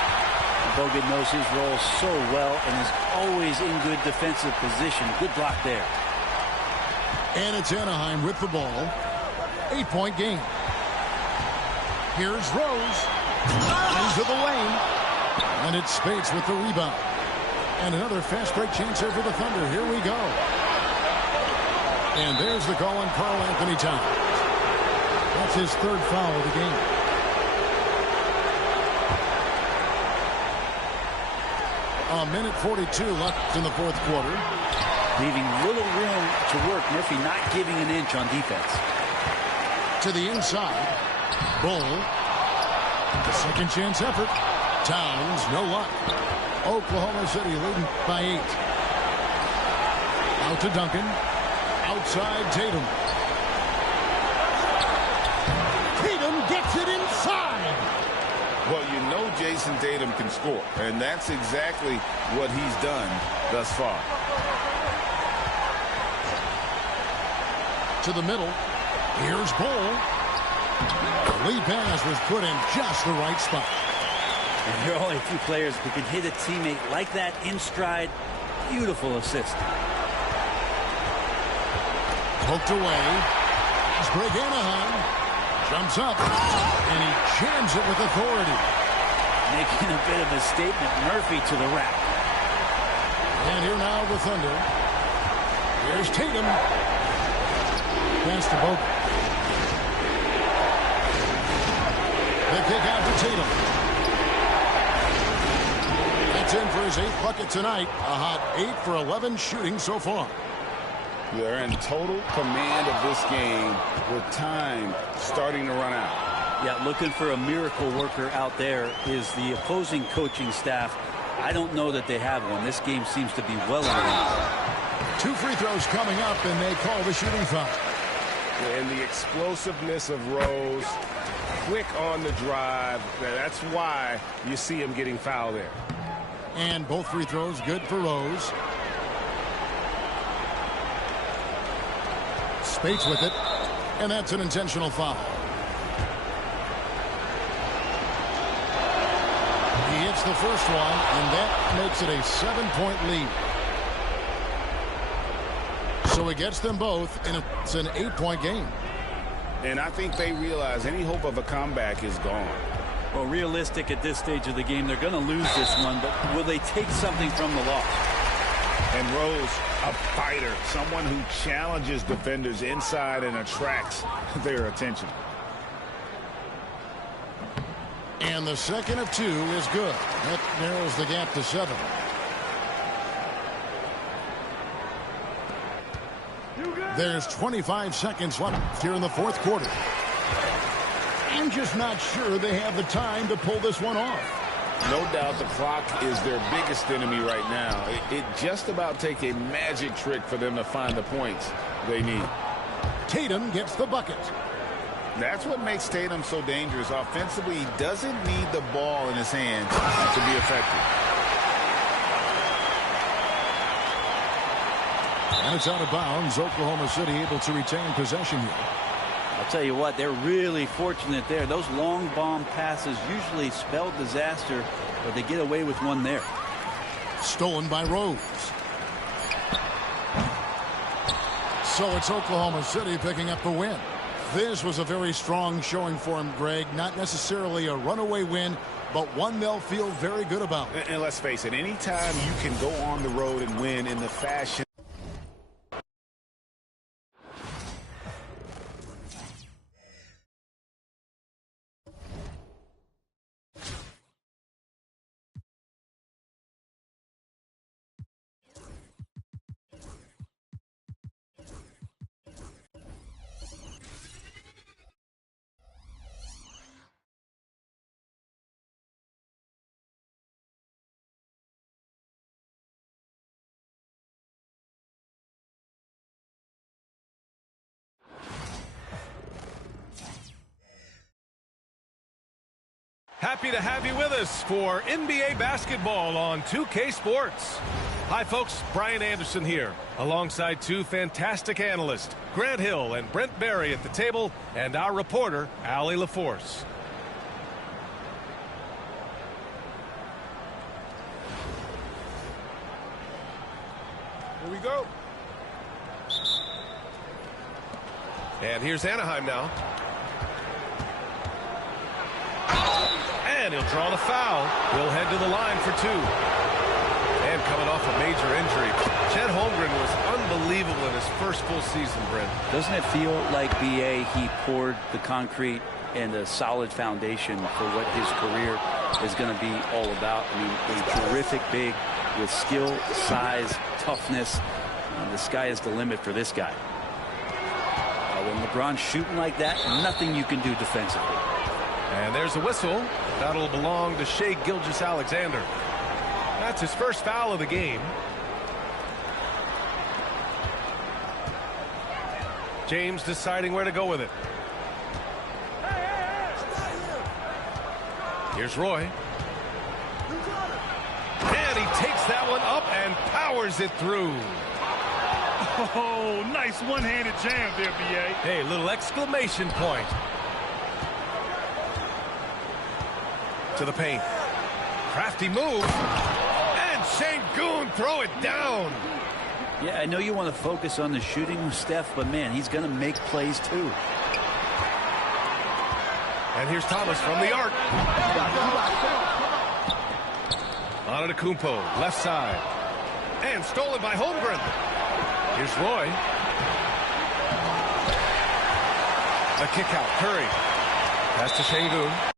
Bogut knows his role so well and is always in good defensive position. Good block there. And it's Anaheim with the ball. 8-point game. Here's Rose. Into the lane. And it's Spates with the rebound. And another fast break chance here for the Thunder. Here we go. And there's the call on Karl Anthony Towns. That's his 3rd foul of the game. A minute 42 left in the 4th quarter. Leaving little room to work. Murphy not giving an inch on defense. To the inside. Bull. The second chance effort. Towns, no luck. Oklahoma City leading by 8. Out to Duncan. Outside Tatum. Tatum gets it inside. Well, you know Jason Tatum can score, and that's exactly what he's done thus far. To the middle. Here's Bull. The lead pass was put in just the right spot. And there are only a few players who can hit a teammate like that in stride. Beautiful assist. Poked away. Fast break Anaheim. Jumps up. And he jams it with authority. Making a bit of a statement. Murphy to the rack. And here now the Thunder. Here's Tatum. Pass to Bogut. They kick out to Tatum. That's in for his 8th bucket tonight. A hot 8 for 11 shooting so far. They're in total command of this game with time starting to run out. Yeah, looking for a miracle worker out there is the opposing coaching staff. I don't know that they have one. This game seems to be well underway. 2 free throws coming up, and they call the shooting foul. And the explosiveness of Rose, quick on the drive, that's why you see him getting fouled there. And both free throws good for Rose. Spates with it, and that's an intentional foul. He hits the first one, and that makes it a 7-point lead. So he gets them both, and it's an 8-point game. And I think they realize any hope of a comeback is gone. Well, realistic at this stage of the game, they're going to lose this one, but will they take something from the loss? And Rose, a fighter, someone who challenges defenders inside and attracts their attention. And the second of 2 is good. That narrows the gap to 7. There's 25 seconds left here in the 4th quarter. I'm just not sure they have the time to pull this one off. No doubt the clock is their biggest enemy right now. It just about takes a magic trick for them to find the points they need. Tatum gets the bucket. That's what makes Tatum so dangerous. Offensively, he doesn't need the ball in his hands to be effective. And it's out of bounds. Oklahoma City able to retain possession here. I'll tell you what, they're really fortunate there. Those long bomb passes usually spell disaster, but they get away with one there. Stolen by Rose. So it's Oklahoma City picking up the win. This was a very strong showing for him, Greg. Not necessarily a runaway win, but one they'll feel very good about. And let's face it, anytime you can go on the road and win in the fashion Happy to have you with us for NBA basketball on 2K Sports. Hi, folks. Brian Anderson here, alongside 2 fantastic analysts, Grant Hill and Brent Barry at the table, and our reporter, Allie LaForce. Here we go. And here's Anaheim now. And he'll draw the foul. He'll head to the line for 2. And coming off a major injury, Chet Holmgren was unbelievable in his first full season, Brent. Doesn't it feel like BA, he poured the concrete and a solid foundation for what his career is going to be all about? I mean, a terrific big with skill, size, toughness. The sky is the limit for this guy. When LeBron's shooting like that, nothing you can do defensively. And there's a whistle. That'll belong to Shai Gilgeous-Alexander. That's his first foul of the game. James deciding where to go with it. Here's Roy. And he takes that one up and powers it through. Oh, nice one-handed jam there, B.A. Hey, little exclamation point. To the paint. Crafty move. And Şengün throw it down. Yeah, I know you want to focus on the shooting with Steph, but man, he's going to make plays too. And here's Thomas from the arc. Antetokounmpo, left side. And stolen by Holmgren. Here's Roy. A kick out, Curry. Pass to Şengün.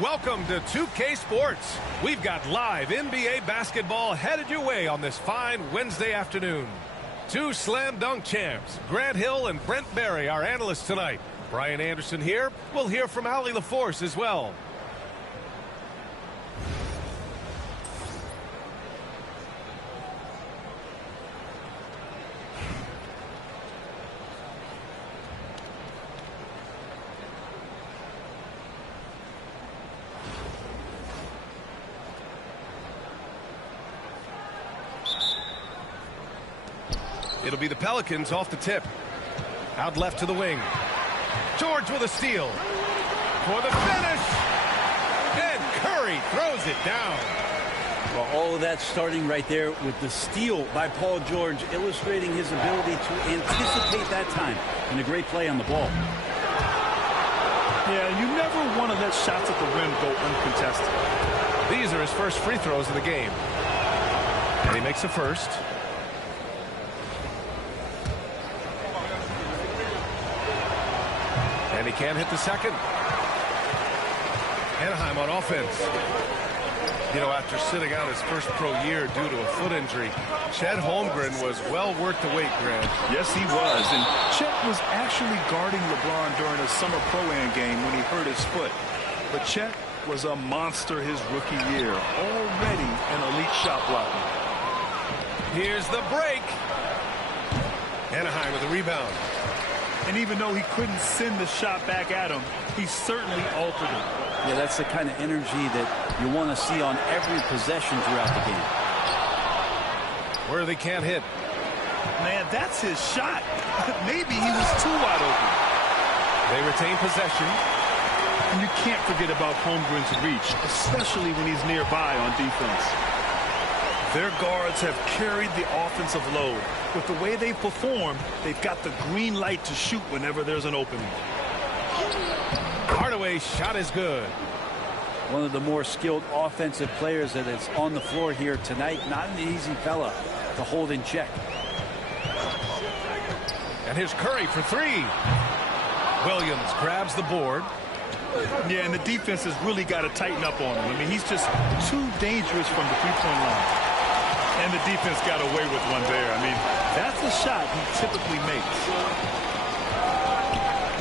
Welcome to 2K Sports. We've got live NBA basketball headed your way on this fine Wednesday afternoon. Two slam dunk champs, Grant Hill and Brent Barry, our analysts tonight. Brian Anderson here. We'll hear from Allie LaForce as well. It'll be the Pelicans off the tip. Out left to the wing. George with a steal. For the finish. And Curry throws it down. Well, all of that starting right there with the steal by Paul George, illustrating his ability to anticipate that time. And a great play on the ball. Yeah, you never want to let shots at the rim go uncontested. These are his first free throws of the game. And he makes the first. And he can't hit the second. Anaheim on offense. You know, after sitting out his first pro year due to a foot injury, Chet Holmgren was well worth the wait, Grant. Yes, he was. And Chet was actually guarding LeBron during a summer pro-am game when he hurt his foot. But Chet was a monster his rookie year. Already an elite shot blocker. Here's the break. Anaheim with the rebound. And even though he couldn't send the shot back at him, he certainly altered it. Yeah, that's the kind of energy that you want to see on every possession throughout the game. Worthy can't hit. Man, that's his shot. Maybe he was too wide open. They retain possession. And you can't forget about Holmgren's reach, especially when he's nearby on defense. Their guards have carried the offensive load. With the way they perform, they've got the green light to shoot whenever there's an opening. Hardaway's shot is good. One of the more skilled offensive players that is on the floor here tonight. Not an easy fella to hold in check. And here's Curry for three. Williams grabs the board. Yeah, and the defense has really got to tighten up on him. I mean, he's just too dangerous from the three-point line. And the defense got away with one there. I mean, that's a shot he typically makes.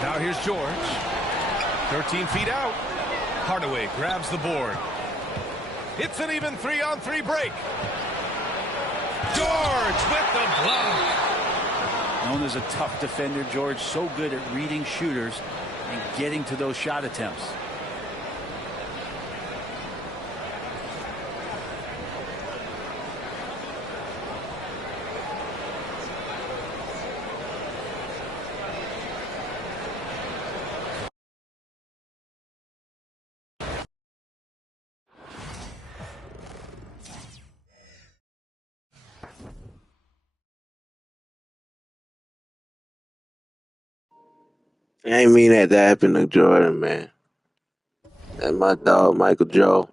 Now here's George. 13 feet out. Hardaway grabs the board. It's an even 3-on-3 break. George with the block. Known as a tough defender, George, so good at reading shooters and getting to those shot attempts. I ain't mean that to happen to Jordan, man. That's my dog, Michael Joe.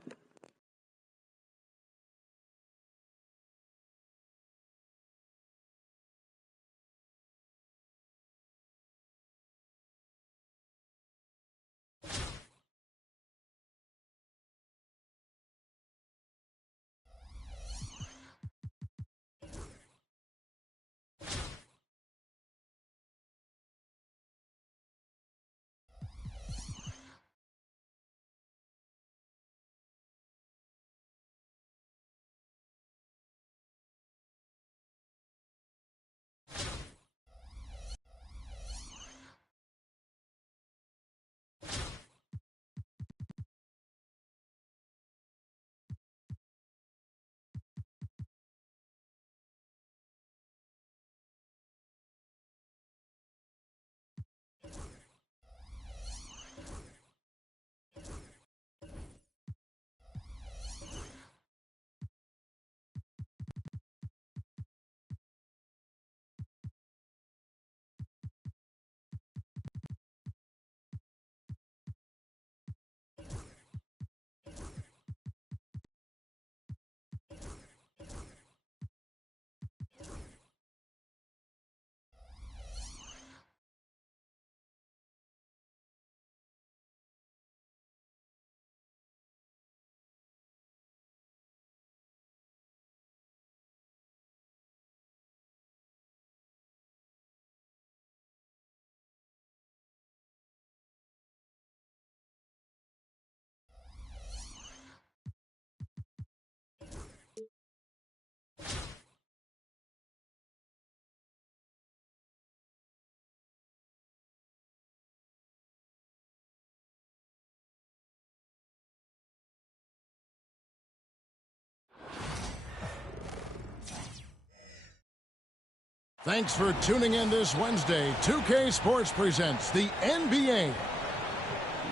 Thanks for tuning in this Wednesday. 2K Sports presents the NBA.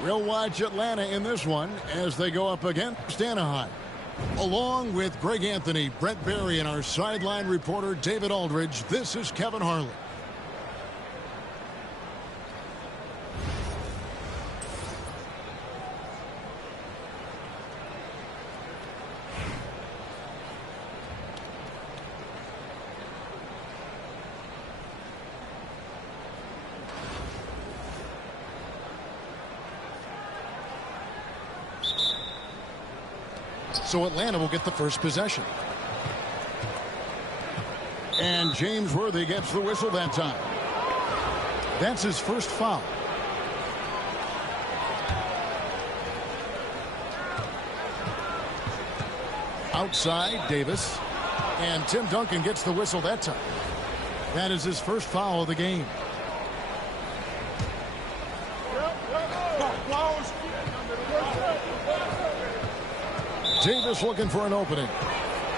We'll watch Atlanta in this one as they go up against Anaheim. Along with Greg Anthony, Brett Barry, and our sideline reporter David Aldridge, this is Kevin Harlan. So Atlanta will get the first possession. And James Worthy gets the whistle that time. That's his first foul. Outside, Davis. And Tim Duncan gets the whistle that time. That is his first foul of the game. Davis looking for an opening.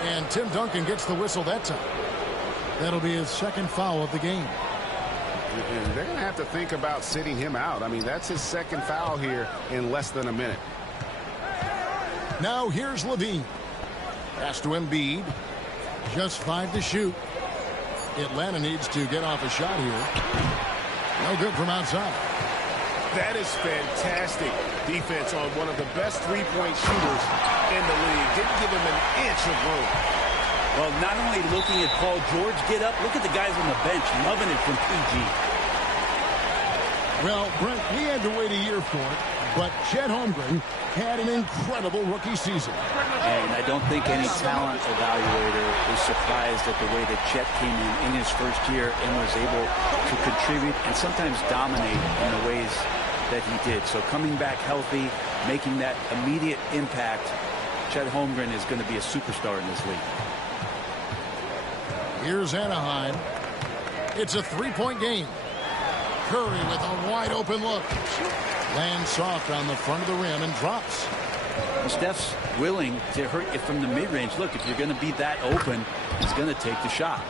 And Tim Duncan gets the whistle that time. That'll be his second foul of the game. And they're going to have to think about sitting him out. I mean, that's his second foul here in less than a minute. Now here's Levine. Pass to Embiid. Just 5 to shoot. Atlanta needs to get off a shot here. No good from outside. That is fantastic defense on one of the best three-point shooters in the league. Didn't give him an inch of room. Well, not only looking at Paul George get up, look at the guys on the bench loving it from PG. Well, Brent, we had to wait a year for it, but Chet Holmgren had an incredible rookie season. And I don't think any talent evaluator is surprised at the way that Chet came in his first year and was able to contribute and sometimes dominate in the ways that he did. So coming back healthy, making that immediate impact, Chet Holmgren is going to be a superstar in this league. Here's Anaheim. It's a three-point game. Curry with a wide-open look. Lands soft on the front of the rim and drops. Well, Steph's willing to hurt it from the mid-range. Look, if you're going to be that open, he's going to take the shot.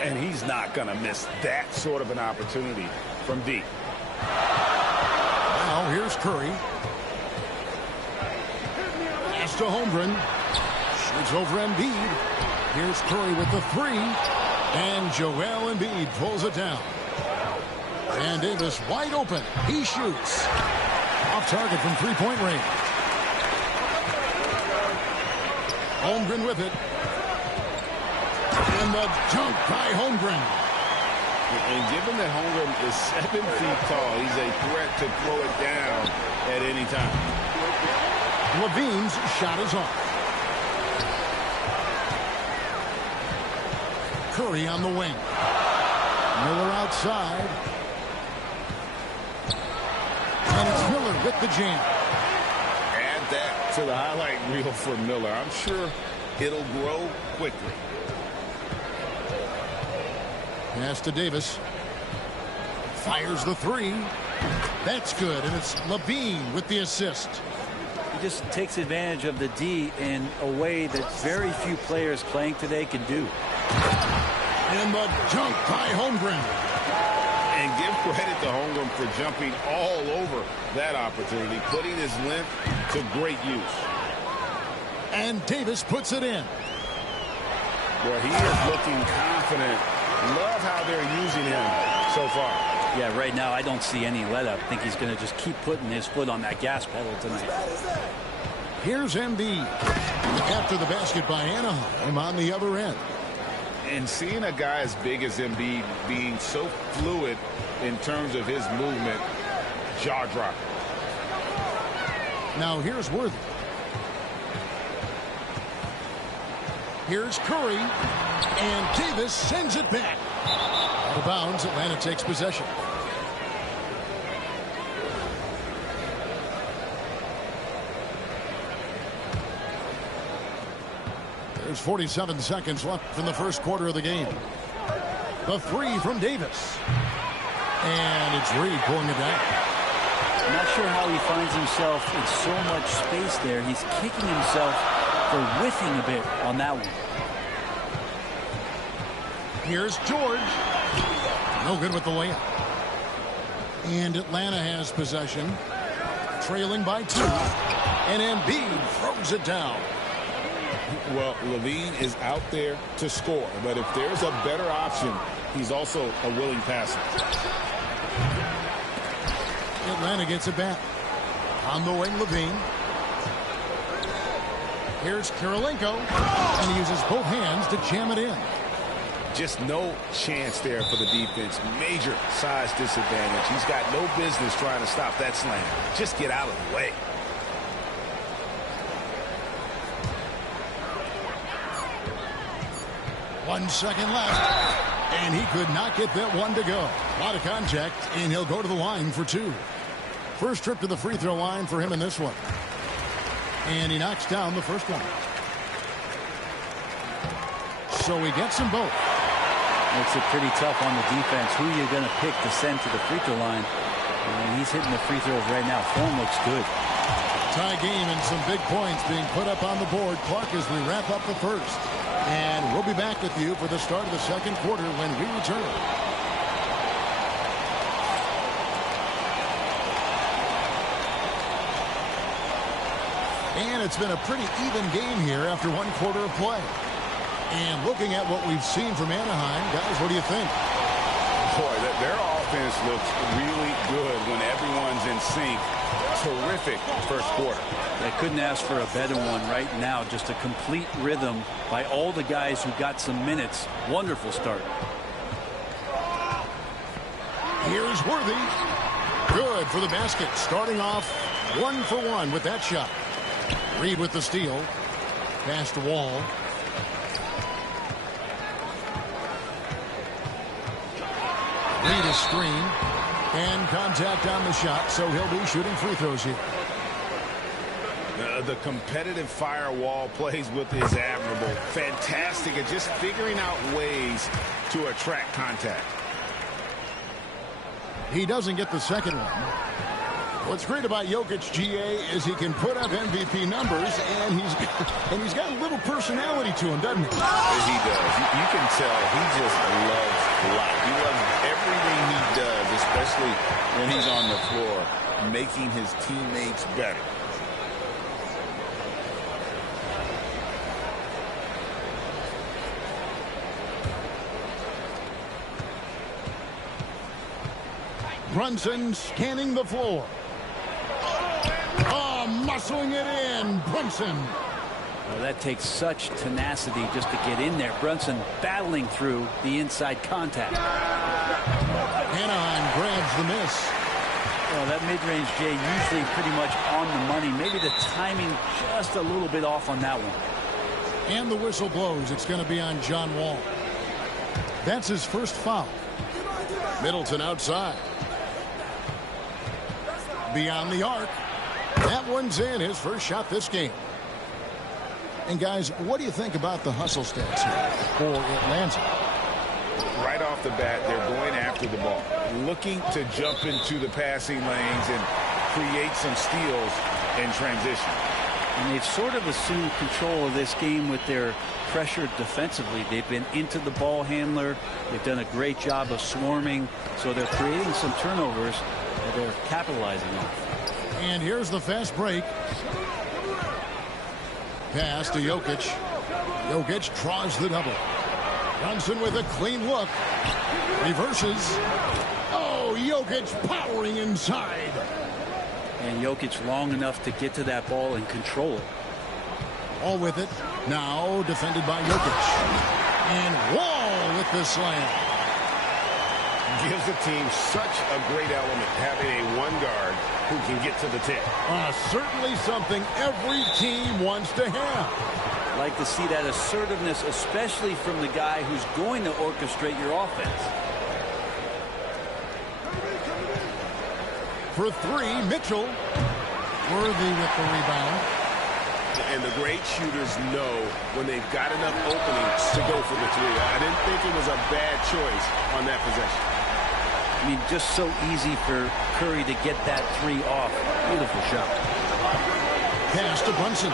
And he's not going to miss that sort of an opportunity from deep. Now here's Curry. Pass to Holmgren. Shoots over Embiid. Here's Curry with the three. And Joel Embiid pulls it down. And Davis wide open. He shoots. Off target from three-point range. Holmgren with it. And the dunk by Holmgren. And given that Holmgren is 7 feet tall, he's a threat to throw it down at any time. Levine's shot is off. Curry on the wing. Miller outside. And it's Miller with the jam. Add that to the highlight reel for Miller. I'm sure it'll grow quickly. Pass to Davis. Fires the three. That's good, and it's Levine with the assist. He just takes advantage of the D in a way that very few players playing today can do. And the dunk by Holmgren. And give credit to Holmgren for jumping all over that opportunity, putting his length to great use. And Davis puts it in. Well, he is looking confident. Love how they're using him so far. Yeah, right now I don't see any let up. I think he's going to just keep putting his foot on that gas pedal tonight. Here's Embiid. After the basket by Anaheim on the other end. And seeing a guy as big as Embiid being so fluid in terms of his movement, jaw-dropping. Now here's Worthy. Here's Curry. And Davis sends it back. Out of bounds, Atlanta takes possession. There's 47 seconds left in the first quarter of the game. The three from Davis. And it's Reed pulling it down. I'm not sure how he finds himself in so much space there. He's kicking himself for whiffing a bit on that one. Here's George. No good with the layup. And Atlanta has possession. Trailing by 2. And Embiid throws it down. Well, Levine is out there to score, but if there's a better option, he's also a willing passer. Atlanta gets it back. On the wing, Levine. Here's Kirilenko. And he uses both hands to jam it in. Just no chance there for the defense. Major size disadvantage. He's got no business trying to stop that slam. Just get out of the way. One second left. And he could not get that one to go. A lot of contact, and he'll go to the line for 2. First trip to the free throw line for him in this one. And he knocks down the first one. So he gets them both. Makes it pretty tough on the defense. Who you're going to pick to send to the free throw line. And he's hitting the free throws right now. Form looks good. Tie game and some big points being put up on the board. Clark, as we wrap up the first. And we'll be back with you for the start of the second quarter when we return. And it's been a pretty even game here after one quarter of play. And looking at what we've seen from Anaheim, guys, what do you think? Boy, their offense looks really good when everyone's in sync. Terrific first quarter. I couldn't ask for a better one right now. Just a complete rhythm by all the guys who got some minutes. Wonderful start. Here's Worthy. Good for the basket. Starting off 1 for 1 with that shot. Reed with the steal. Pass to Wall. Reed is screen. And contact on the shot, so he'll be shooting free throws here. The competitive firewall plays with is admirable. Fantastic at just figuring out ways to attract contact. He doesn't get the second one. What's great about Jokic, GA, is he can put up MVP numbers, and he's got a little personality to him, doesn't he? He does. You can tell he just loves life. He loves everything he does, especially when he's on the floor, making his teammates better. Brunson scanning the floor. Oh, muscling it in. Brunson. Well, that takes such tenacity just to get in there. Brunson battling through the inside contact. Anaheim grabs the miss. Well, that mid-range, Jay, usually pretty much on the money. Maybe the timing just a little bit off on that one. And the whistle blows. It's going to be on John Wall. That's his first foul. Middleton outside. Beyond the arc. That one's in. His first shot this game. And guys, what do you think about the hustle stats here for Atlanta? Right off the bat, they're going after the ball, looking to jump into the passing lanes and create some steals in transition. And they've sort of assumed control of this game with their pressure defensively. They've been into the ball handler. They've done a great job of swarming. So they're creating some turnovers that they're capitalizing on. And here's the fast break. Pass to Jokic. Jokic draws the double. Brunson with a clean look. Reverses. Oh, Jokic powering inside. And Jokic long enough to get to that ball and control it. All with it. Now defended by Jokic. And Wall with the slam. Gives the team such a great element having a one guard who can get to the tip. Certainly something every team wants to have. Like to see that assertiveness, especially from the guy who's going to orchestrate your offense. For three, Mitchell. Worthy with the rebound. And the great shooters know when they've got enough openings to go for the three. I didn't think it was a bad choice on that possession. I mean, just so easy for Curry to get that three off. Beautiful shot. Pass to Brunson.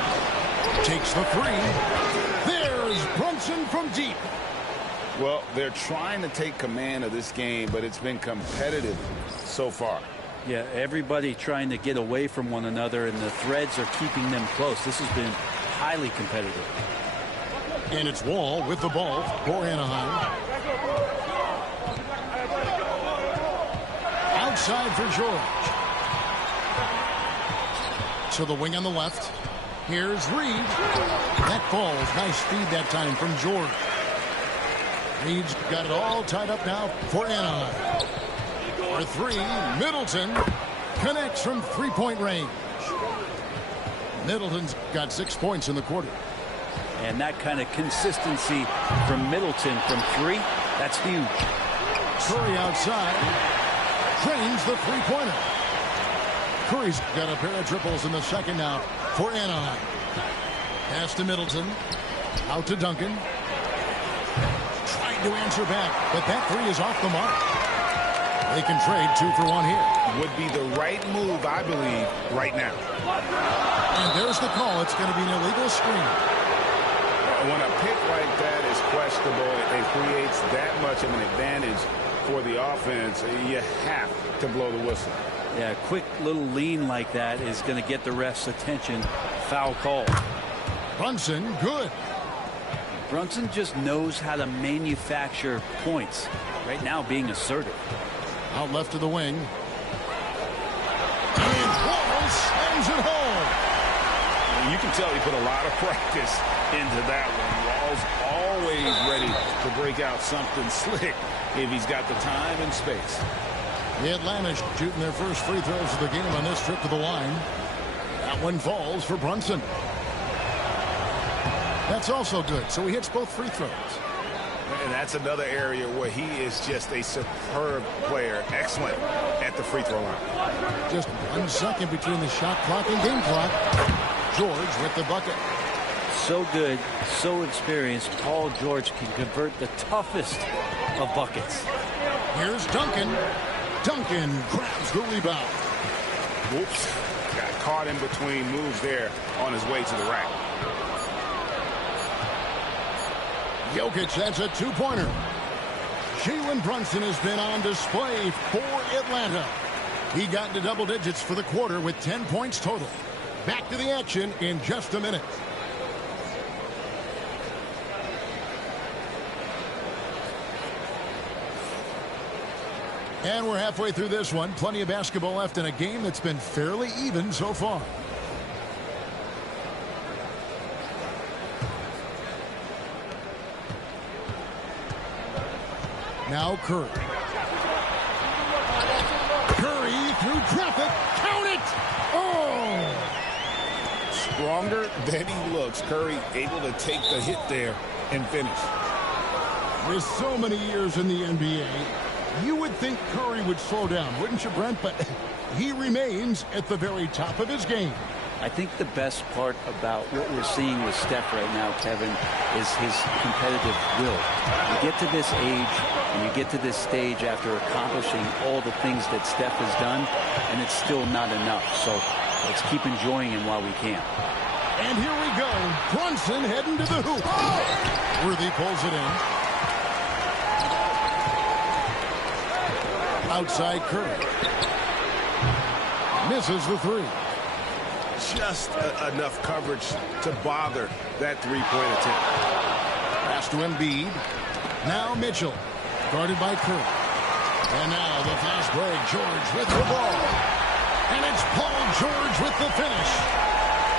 Takes the three. There's Brunson from deep. Well, they're trying to take command of this game, but it's been competitive so far. Yeah, everybody trying to get away from one another, and the threads are keeping them close. This has been highly competitive. And it's Wall with the ball for Anaheim. Outside for George. To the wing on the left. Here's Reed. That falls. Nice feed that time from George. Reed's got it all tied up now for Anaheim. For three, Middleton connects from three-point range. Middleton's got 6 points in the quarter. And that kind of consistency from Middleton from three, that's huge. Curry outside. Drains the three-pointer. Curry's got a pair of triples in the second now for Anaheim. Pass to Middleton. Out to Duncan. Trying to answer back, but that three is off the mark. They can trade 2 for 1 here. Would be the right move, I believe, right now. And there's the call. It's going to be an illegal screen. When a pick like that is questionable and creates that much of an advantage for the offense, you have to blow the whistle. Yeah, a quick little lean like that is going to get the ref's attention. Foul call. Brunson, good. Brunson just knows how to manufacture points. Right now being assertive. Out left of the wing. And Walls slams it home. You can tell he put a lot of practice into that one. Wall's always ready to break out something slick if he's got the time and space. The Atlanta shooting their first free throws of the game on this trip to the line. That one falls for Brunson. That's also good. So he hits both free throws. And that's another area where he is just a superb player. Excellent at the free throw line. Just 1 second between the shot clock and game clock. George with the bucket. So good, so experienced. Paul George can convert the toughest of buckets. Here's Duncan. Duncan grabs the rebound. Whoops. Got caught in between moves there on his way to the rack. Jokic, that's a 2-pointer. Jalen Brunson has been on display for Atlanta. He got into double digits for the quarter with 10 points total. Back to the action in just a minute. And we're halfway through this one. Plenty of basketball left in a game that's been fairly even so far. Now Curry. Curry through traffic. Count it! Oh! Stronger than he looks. Curry able to take the hit there and finish. With so many years in the NBA, you would think Curry would slow down, wouldn't you, Brent? But he remains at the very top of his game. I think the best part about what we're seeing with Steph right now, Kevin, is his competitive will. You get to this age and you get to this stage after accomplishing all the things that Steph has done, and it's still not enough. So let's keep enjoying him while we can. And here we go. Brunson heading to the hoop. Worthy pulls it in. Outside Curry. Misses the three. Just enough coverage to bother that three-point attempt. Pass to Embiid. Now Mitchell. Guarded by Curry. And now the fast break. George with the ball. And it's Paul George with the finish.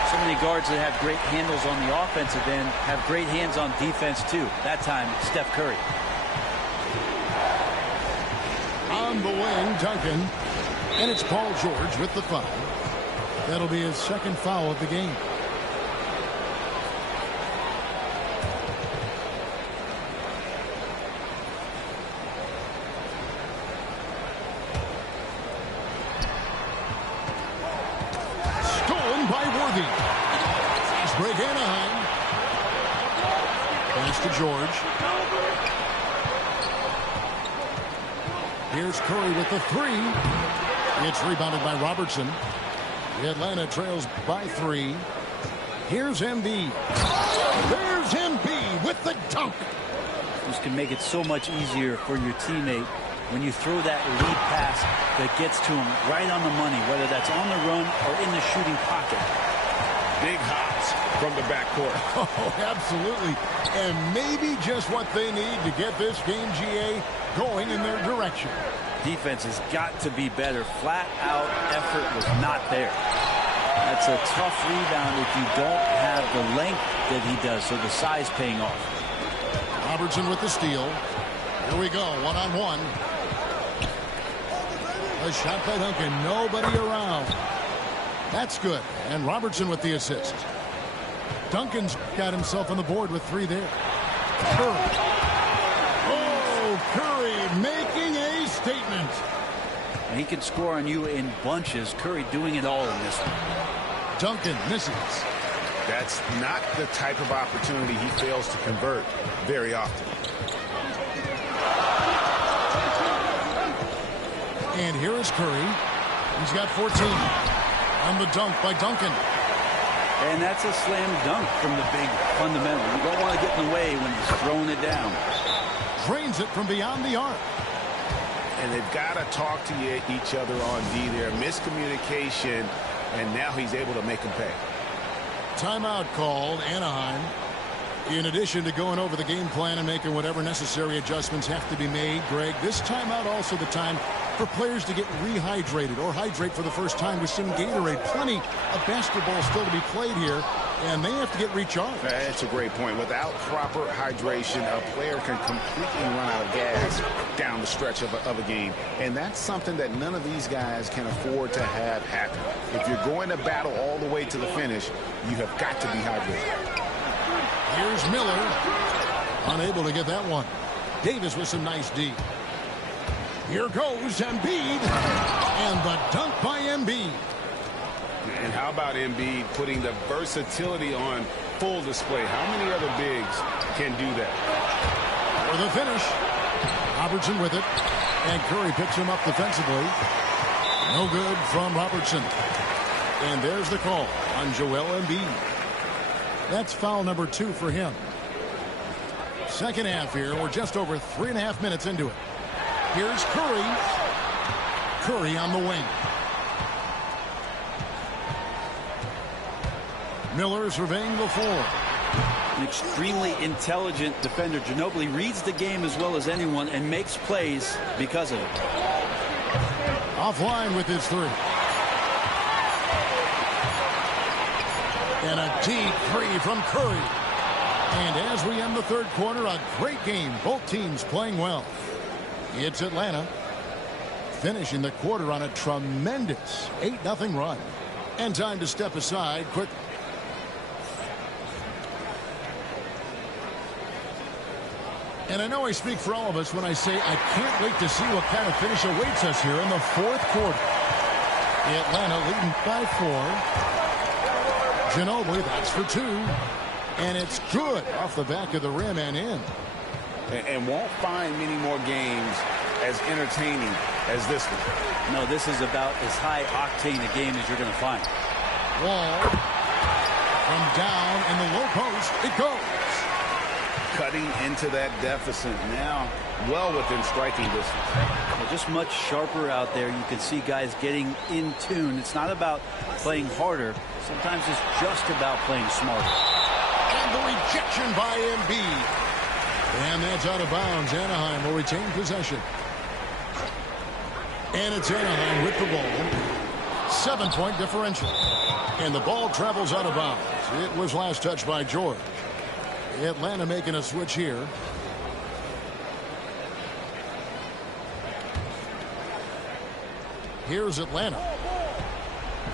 So many guards that have great handles on the offensive end have great hands on defense, too. That time, Steph Curry. On the wing, Duncan. And it's Paul George with the foul. That'll be his second foul of the game. Stolen by Worthy. Fast break Anaheim. Pass to George. Here's Curry with the three. It's rebounded by Robertson. Atlanta trails by 3. Here's Embiid. There's Embiid with the dunk. This can make it so much easier for your teammate when you throw that lead pass that gets to him right on the money, whether that's on the run or in the shooting pocket. Big hops from the backcourt. Oh, absolutely. And maybe just what they need to get this game, GA, going in their direction. Defense has got to be better. Flat out effort was not there. That's a tough rebound if you don't have the length that he does, so the size paying off. Robertson with the steal. Here we go, one-on-one. A shot by Duncan, nobody around. That's good, and Robertson with the assist. Duncan's got himself on the board with 3 there. Curry. Oh, Curry making a statement. And he can score on you in bunches. Curry doing it all in this one. Duncan misses. That's not the type of opportunity he fails to convert very often. And here is Curry. He's got 14. And the dunk by Duncan. And that's a slam dunk from the big fundamental. You don't want to get in the way when he's throwing it down. Drains it from beyond the arc. And they've got to talk to each other on D there. Miscommunication, and now he's able to make them pay. Timeout called, Anaheim. In addition to going over the game plan and making whatever necessary adjustments have to be made, Greg, this timeout also the time for players to get rehydrated or hydrate for the first time with some Gatorade. Plenty of basketball still to be played here, and they have to get recharged. That's a great point. Without proper hydration, a player can completely run out of gas down the stretch of a game. And that's something that none of these guys can afford to have happen. If you're going to battle all the way to the finish, you have got to be hydrated. Here's Miller. Unable to get that one. Davis with some nice D. Here goes Embiid. And the dunk by Embiid. And how about Embiid putting the versatility on full display? How many other bigs can do that? For the finish. Robertson with it. And Curry picks him up defensively. No good from Robertson. And there's the call on Joel Embiid. That's foul number 2 for him. Second half here. We're just over 3.5 minutes into it. Here's Curry. Curry on the wing. Miller surveying the floor. An extremely intelligent defender. Ginobili reads the game as well as anyone and makes plays because of it. Offline with his 3. And a deep 3 from Curry. And as we end the third quarter, a great game. Both teams playing well. It's Atlanta finishing the quarter on a tremendous 8-0 run. And time to step aside quick. And I know I speak for all of us when I say I can't wait to see what kind of finish awaits us here in the fourth quarter. Atlanta leading by 4. Ginobili, that's for 2. And it's good off the back of the rim and in. And won't find many more games as entertaining as this one. No, this is about as high octane a game as you're going to find. Wall. From down in the low post, it goes. Cutting into that deficit now, well within striking distance. Well, just much sharper out there. You can see guys getting in tune. It's not about playing harder. Sometimes it's just about playing smarter. And the rejection by Embiid. And that's out of bounds. Anaheim will retain possession. And it's Anaheim with the ball. 7-point differential. And the ball travels out of bounds. It was last touched by George. Atlanta making a switch here. Here's Atlanta.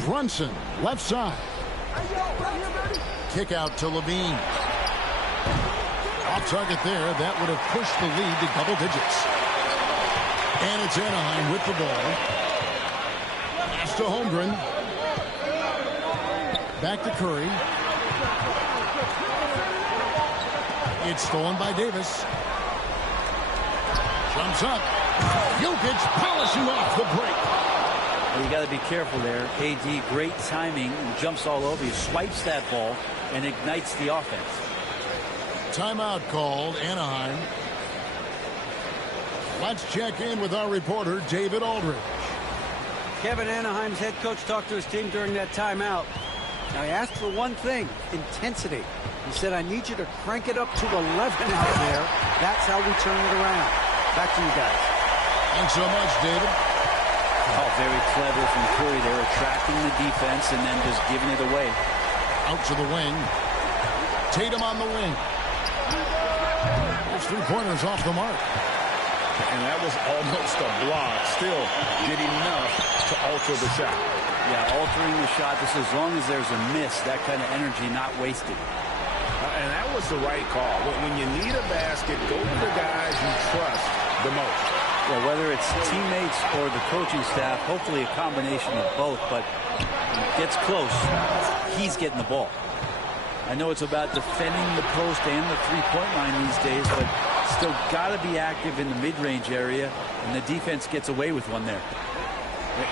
Brunson, left side. Kick out to Levine. Off target there. That would have pushed the lead to double digits. And it's Anaheim with the ball. Pass to Holmgren. Back to Curry. It's stolen by Davis. Jumps up. Jokic polishing off the break. Well, you got to be careful there. AD, great timing, and jumps all over you, swipes that ball, and ignites the offense. Timeout called, Anaheim. Let's check in with our reporter, David Aldridge. Kevin, Anaheim's head coach talked to his team during that timeout. Now, he asked for one thing, intensity. He said, I need you to crank it up to 11 out there. That's how we turn it around. Back to you guys. Thanks so much, David. Oh, very clever from Curry there, attracting the defense and then just giving it away. Out to the wing. Tatum on the wing. There's 3-pointers off the mark. And that was almost a block. Still did enough to alter the shot. Yeah, altering the shot. Just as long as there's a miss, that kind of energy not wasted. And that was the right call. When you need a basket, go to the guys you trust the most. Well, whether it's teammates or the coaching staff, hopefully a combination of both, but when it gets close, he's getting the ball. I know it's about defending the post and the three-point line these days, but still got to be active in the mid-range area, and the defense gets away with one there.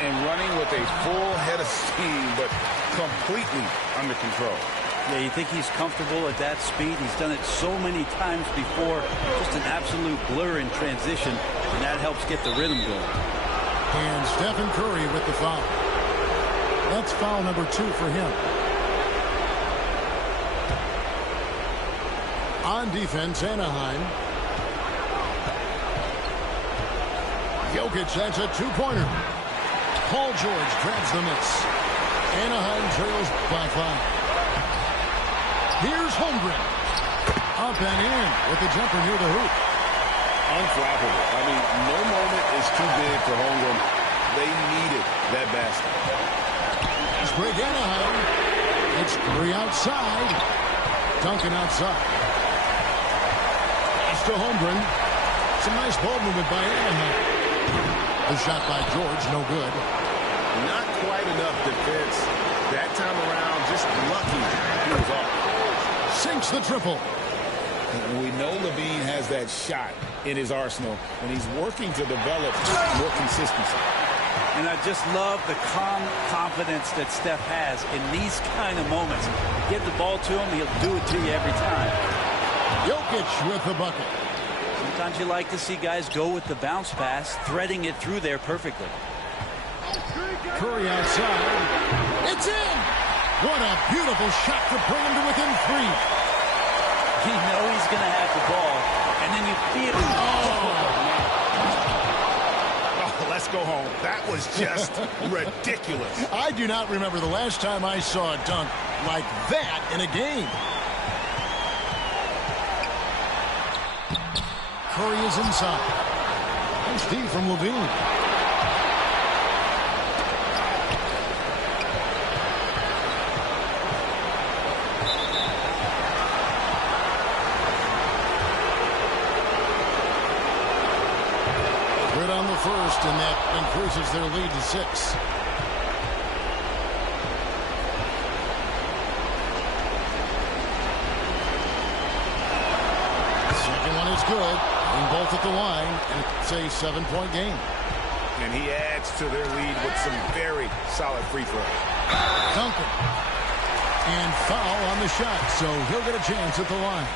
And running with a full head of steam, but completely under control. Yeah, you think he's comfortable at that speed? He's done it so many times before. Just an absolute blur in transition, and that helps get the rhythm going. And Stephen Curry with the foul. That's foul number 2 for him. On defense, Anaheim. Jokic, that's a two-pointer. Paul George grabs the miss. Anaheim trails by 5. Here's Holmgren. Up and in with the jumper near the hoop. Unflappable. I mean, no moment is too big for Holmgren. They needed that basket. Break Anaheim. It's Curry outside. Duncan outside. To Holmgren. Some nice ball movement by Anaheim. The shot by George, no good. Not quite enough defense. That time around, just lucky he was off. Sinks the triple. We know LaVine has that shot in his arsenal, and he's working to develop more consistency. And I just love the calm confidence that Steph has in these kind of moments. Give the ball to him, he'll do it to you every time. Jokic with the bucket. Sometimes you like to see guys go with the bounce pass, threading it through there perfectly. Curry outside. It's in! What a beautiful shot to bring him to within 3. You know he's going to have the ball, and then you feel it. Oh, let's go home. That was just ridiculous. I do not remember the last time I saw a dunk like that in a game. Curry is inside. Nice D from LaVine. Good on the first, and that increases their lead to 6. Second one is good. Both at the line, and it's a 7-point game. And he adds to their lead with some very solid free throws. Duncan. And foul on the shot, so he'll get a chance at the line.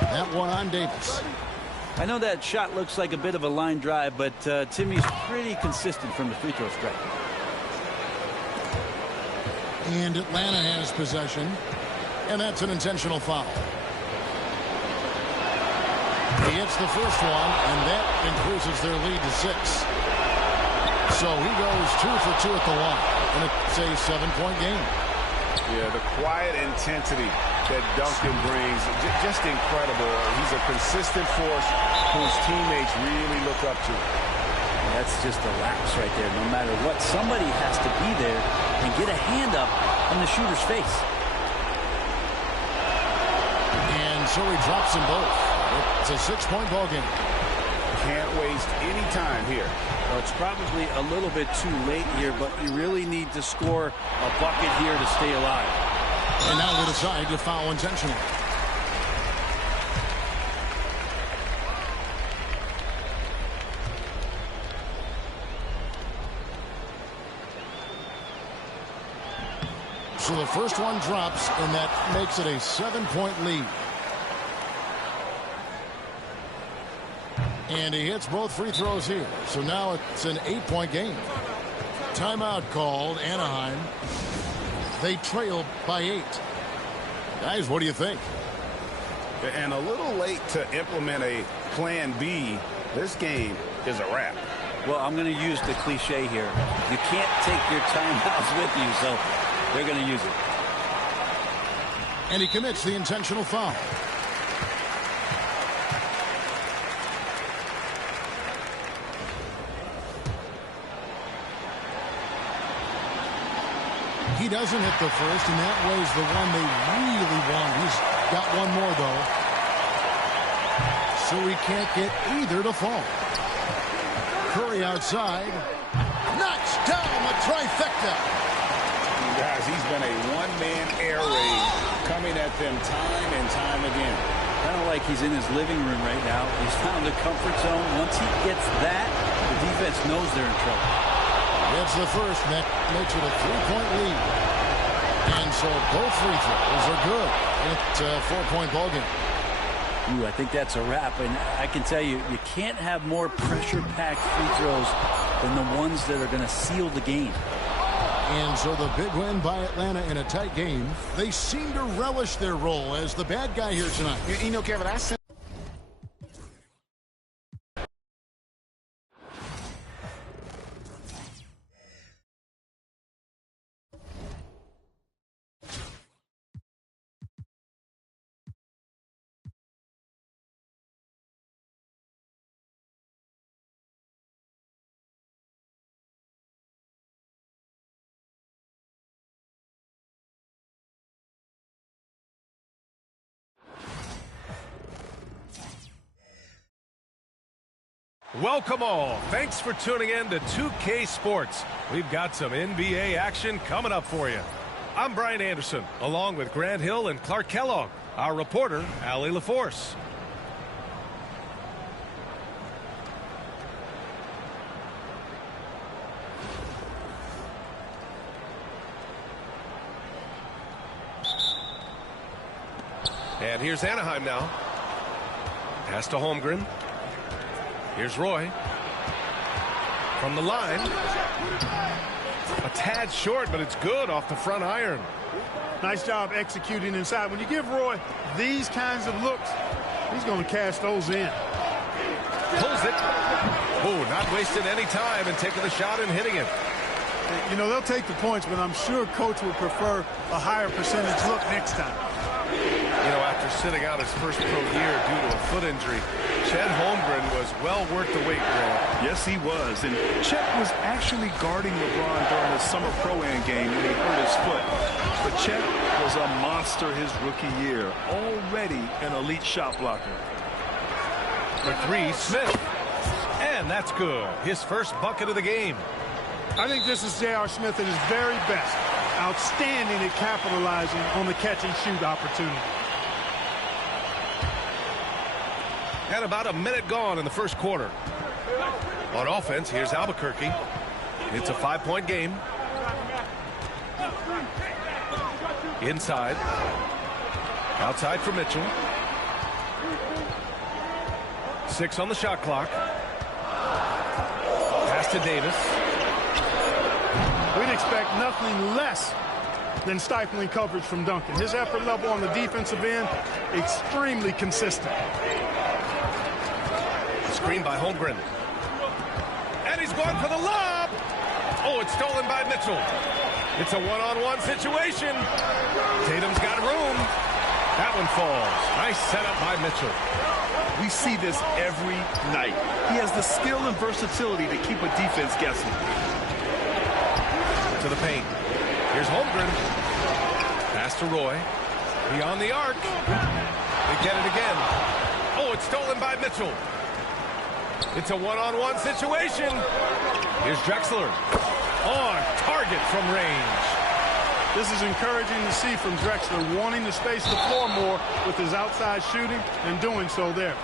That one on Davis. I know that shot looks like a bit of a line drive, but Timmy's pretty consistent from the free throw strike. And Atlanta has possession, and that's an intentional foul. He hits the first one, and that increases their lead to 6. So he goes 2 for 2 at the line, and it's a 7-point game. Yeah, the quiet intensity that Duncan brings, just incredible. He's a consistent force whose teammates really look up to. That's just a lapse right there. No matter what, somebody has to be there and get a hand up in the shooter's face. And so he drops them both. It's a 6-point ball game. Can't waste any time here. Well, it's probably a little bit too late here, but you really need to score a bucket here to stay alive. And now they decide to foul intentionally. So the first one drops, and that makes it a 7-point lead. And he hits both free throws here. So now it's an 8-point game. Timeout called, Anaheim. They trail by 8. Guys, what do you think? And a little late to implement a plan B. This game is a wrap. Well, I'm going to use the cliche here. You can't take your timeouts with you, so they're going to use it. And he commits the intentional foul. He doesn't hit the first, and that was the one they really want. He's got one more, though. So he can't get either to fall. Curry outside. Knocks down the trifecta. Guys, he's been a one-man air raid coming at them time and time again. Kind of like he's in his living room right now. He's found the comfort zone. Once he gets that, the defense knows they're in trouble. It's the first, and that makes it a 3-point lead. And so both free throws are good. It's a 4-point ball game. Ooh, I think that's a wrap. And I can tell you, you can't have more pressure-packed free throws than the ones that are going to seal the game. And so the big win by Atlanta in a tight game. They seem to relish their role as the bad guy here tonight. You know, Kevin, I said. Welcome all. Thanks for tuning in to 2K Sports. We've got some NBA action coming up for you. I'm Brian Anderson, along with Grant Hill and Clark Kellogg. Our reporter, Allie LaForce. And here's Anaheim now. Pass to Holmgren. Here's Roy. From the line. A tad short, but it's good off the front iron. Nice job executing inside. When you give Roy these kinds of looks, he's going to cash those in. Pulls it. Oh, not wasting any time and taking the shot and hitting it. You know, they'll take the points, but I'm sure coach would prefer a higher percentage look next time. You know, after sitting out his first pro year due to a foot injury, Chet Holmgren was well worth the wait, Grant. Yes, he was. And Chet was actually guarding LeBron during the summer pro-am game when he hurt his foot. But Chet was a monster his rookie year, already an elite shot blocker. For three, Smith. And that's good. His first bucket of the game. I think this is J.R. Smith at his very best. Outstanding at capitalizing on the catch-and-shoot opportunity. And about a minute gone in the first quarter. On offense, here's Albuquerque. It's a 5-point game. Inside. Outside for Mitchell. 6 on the shot clock. Pass to Davis. We'd expect nothing less than stifling coverage from Duncan. His effort level on the defensive end, extremely consistent. Screen by Holmgren. And he's going for the lob. Oh, it's stolen by Mitchell. It's a one-on-one situation. Tatum's got room. That one falls. Nice setup by Mitchell. We see this every night. He has the skill and versatility to keep a defense guessing. To the paint. Here's Holmgren. Pass to Roy. Beyond the arc. They get it again. Oh, it's stolen by Mitchell. It's a one-on-one situation. Here's Drexler. On target from range. This is encouraging to see from Drexler, wanting to space the floor more with his outside shooting and doing so there.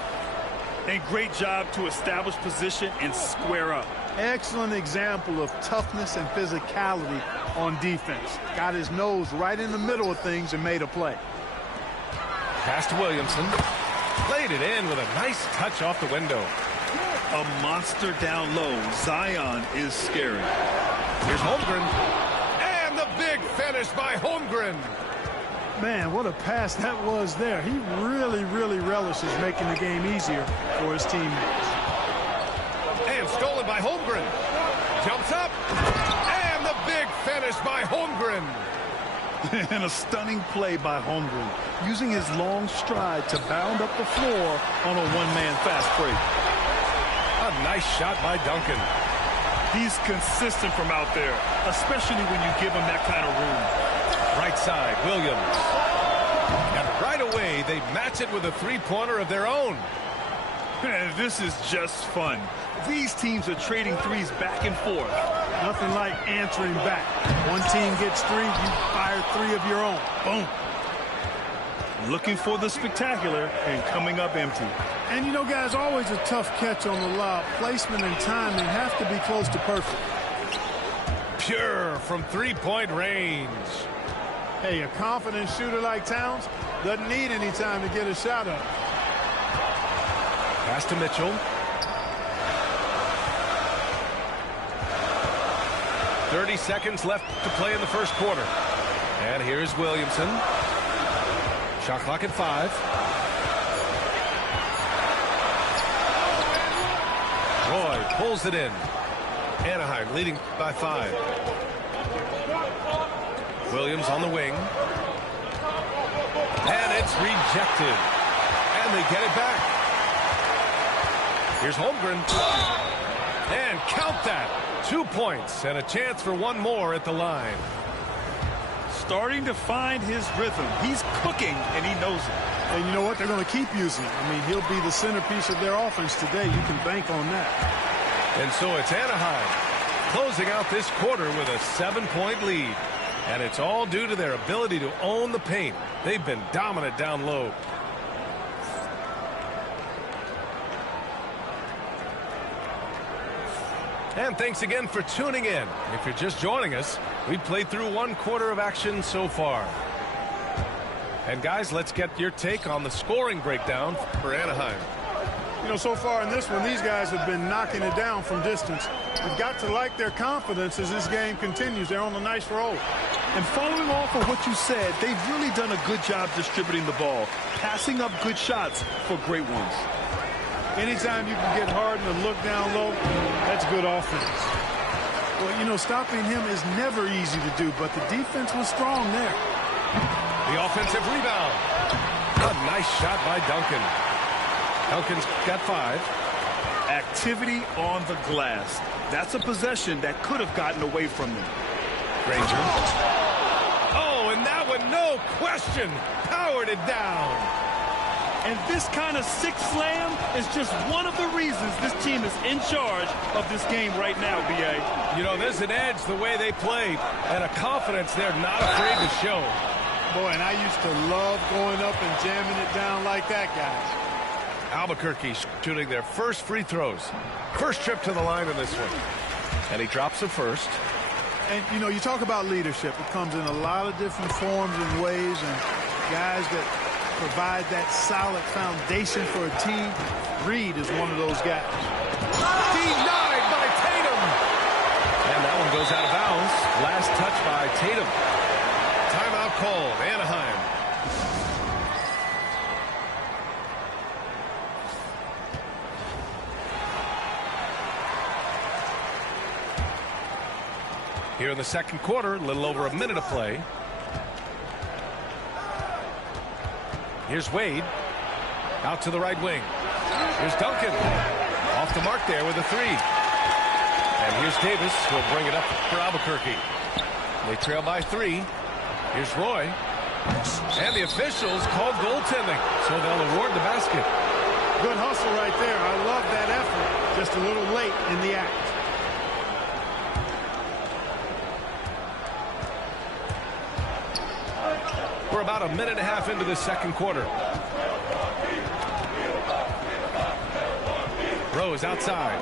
A great job to establish position and square up. Excellent example of toughness and physicality on defense. Got his nose right in the middle of things and made a play. Pass to Williamson. Played it in with a nice touch off the window. A monster down low. Zion is scary. Here's Holmgren. And the big finish by Holmgren. Man, what a pass that was there. He really, really relishes making the game easier for his teammates. And stolen by Holmgren. Jumps up. And the big finish by Holmgren. And a stunning play by Holmgren, using his long stride to bound up the floor on a one-man fast break. A nice shot by Duncan. He's consistent from out there, especially when you give him that kind of room. Right side, Williams. And right away, they match it with a three-pointer of their own. This is just fun. These teams are trading threes back and forth. Nothing like answering back. One team gets 3, you fire 3 of your own. Boom. Looking for the spectacular and coming up empty. And you know, guys, always a tough catch on the lob. Placement and timing have to be close to perfect. Pure from three-point range. Hey, a confident shooter like Towns doesn't need any time to get a shot up. Pass to Mitchell. 30 seconds left to play in the first quarter. And here's Williamson. Shot clock at 5. Roy pulls it in. Anaheim leading by 5. Williams on the wing. And it's rejected. And they get it back. Here's Holmgren. And count that. 2 points and a chance for one more at the line. Starting to find his rhythm. He's cooking, and he knows it. And you know what? They're going to keep using him. I mean, he'll be the centerpiece of their offense today. You can bank on that. And so it's Anaheim closing out this quarter with a 7-point lead. And it's all due to their ability to own the paint. They've been dominant down low. And thanks again for tuning in. If you're just joining us, we've played through 1 quarter of action so far. And guys, let's get your take on the scoring breakdown for Anaheim. You know, so far in this one, these guys have been knocking it down from distance. You've got to like their confidence as this game continues. They're on a nice roll. And following off of what you said, they've really done a good job distributing the ball, passing up good shots for great ones. Anytime you can get Harden to look down low, that's good offense. Well, you know, stopping him is never easy to do, but the defense was strong there. The offensive rebound. A nice shot by Duncan. Duncan's got 5. Activity on the glass. That's a possession that could have gotten away from them. Granger. Oh, and that one, no question, powered it down. And this kind of six slam is just one of the reasons this team is in charge of this game right now, B.A. You know, there's an edge the way they played and a confidence they're not afraid to show. Boy, and I used to love going up and jamming it down like that, guys. Albuquerque shooting their first free throws. First trip to the line in this one. And he drops the first. And, you know, you talk about leadership. It comes in a lot of different forms and ways, and guys that provide that solid foundation for a team. Reed is one of those guys. Denied by Tatum. And that one goes out of bounds. Last touch by Tatum. Timeout called. Anaheim. Here in the second quarter, a little over a minute of play. Here's Wade. Out to the right wing. Here's Duncan. Off the mark there with a 3. And here's Davis, who'll bring it up for Albuquerque. They trail by 3. Here's Roy. And the officials called goaltending, so they'll award the basket. Good hustle right there. I love that effort. Just a little late in the act. We're about a minute and a half into the second quarter. Rose outside.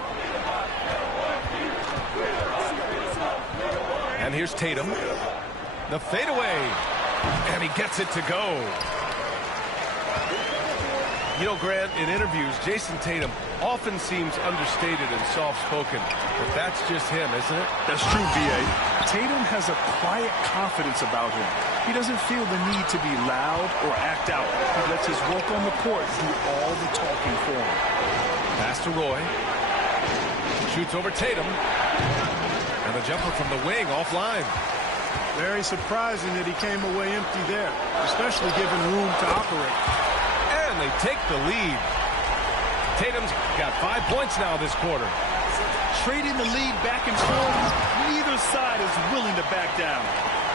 And here's Tatum. The fadeaway. And he gets it to go. You know, Grant, in interviews, Jason Tatum often seems understated and soft-spoken. But that's just him, isn't it? That's true, B.A. Tatum has a quiet confidence about him. He doesn't feel the need to be loud or act out. He lets his work on the court do all the talking for him. Pass to Roy. Shoots over Tatum. And the jumper from the wing offline. Very surprising that he came away empty there, especially given room to operate. And they take the lead. Tatum's got 5 points now this quarter. Trading the lead back and forth, neither side is willing to back down.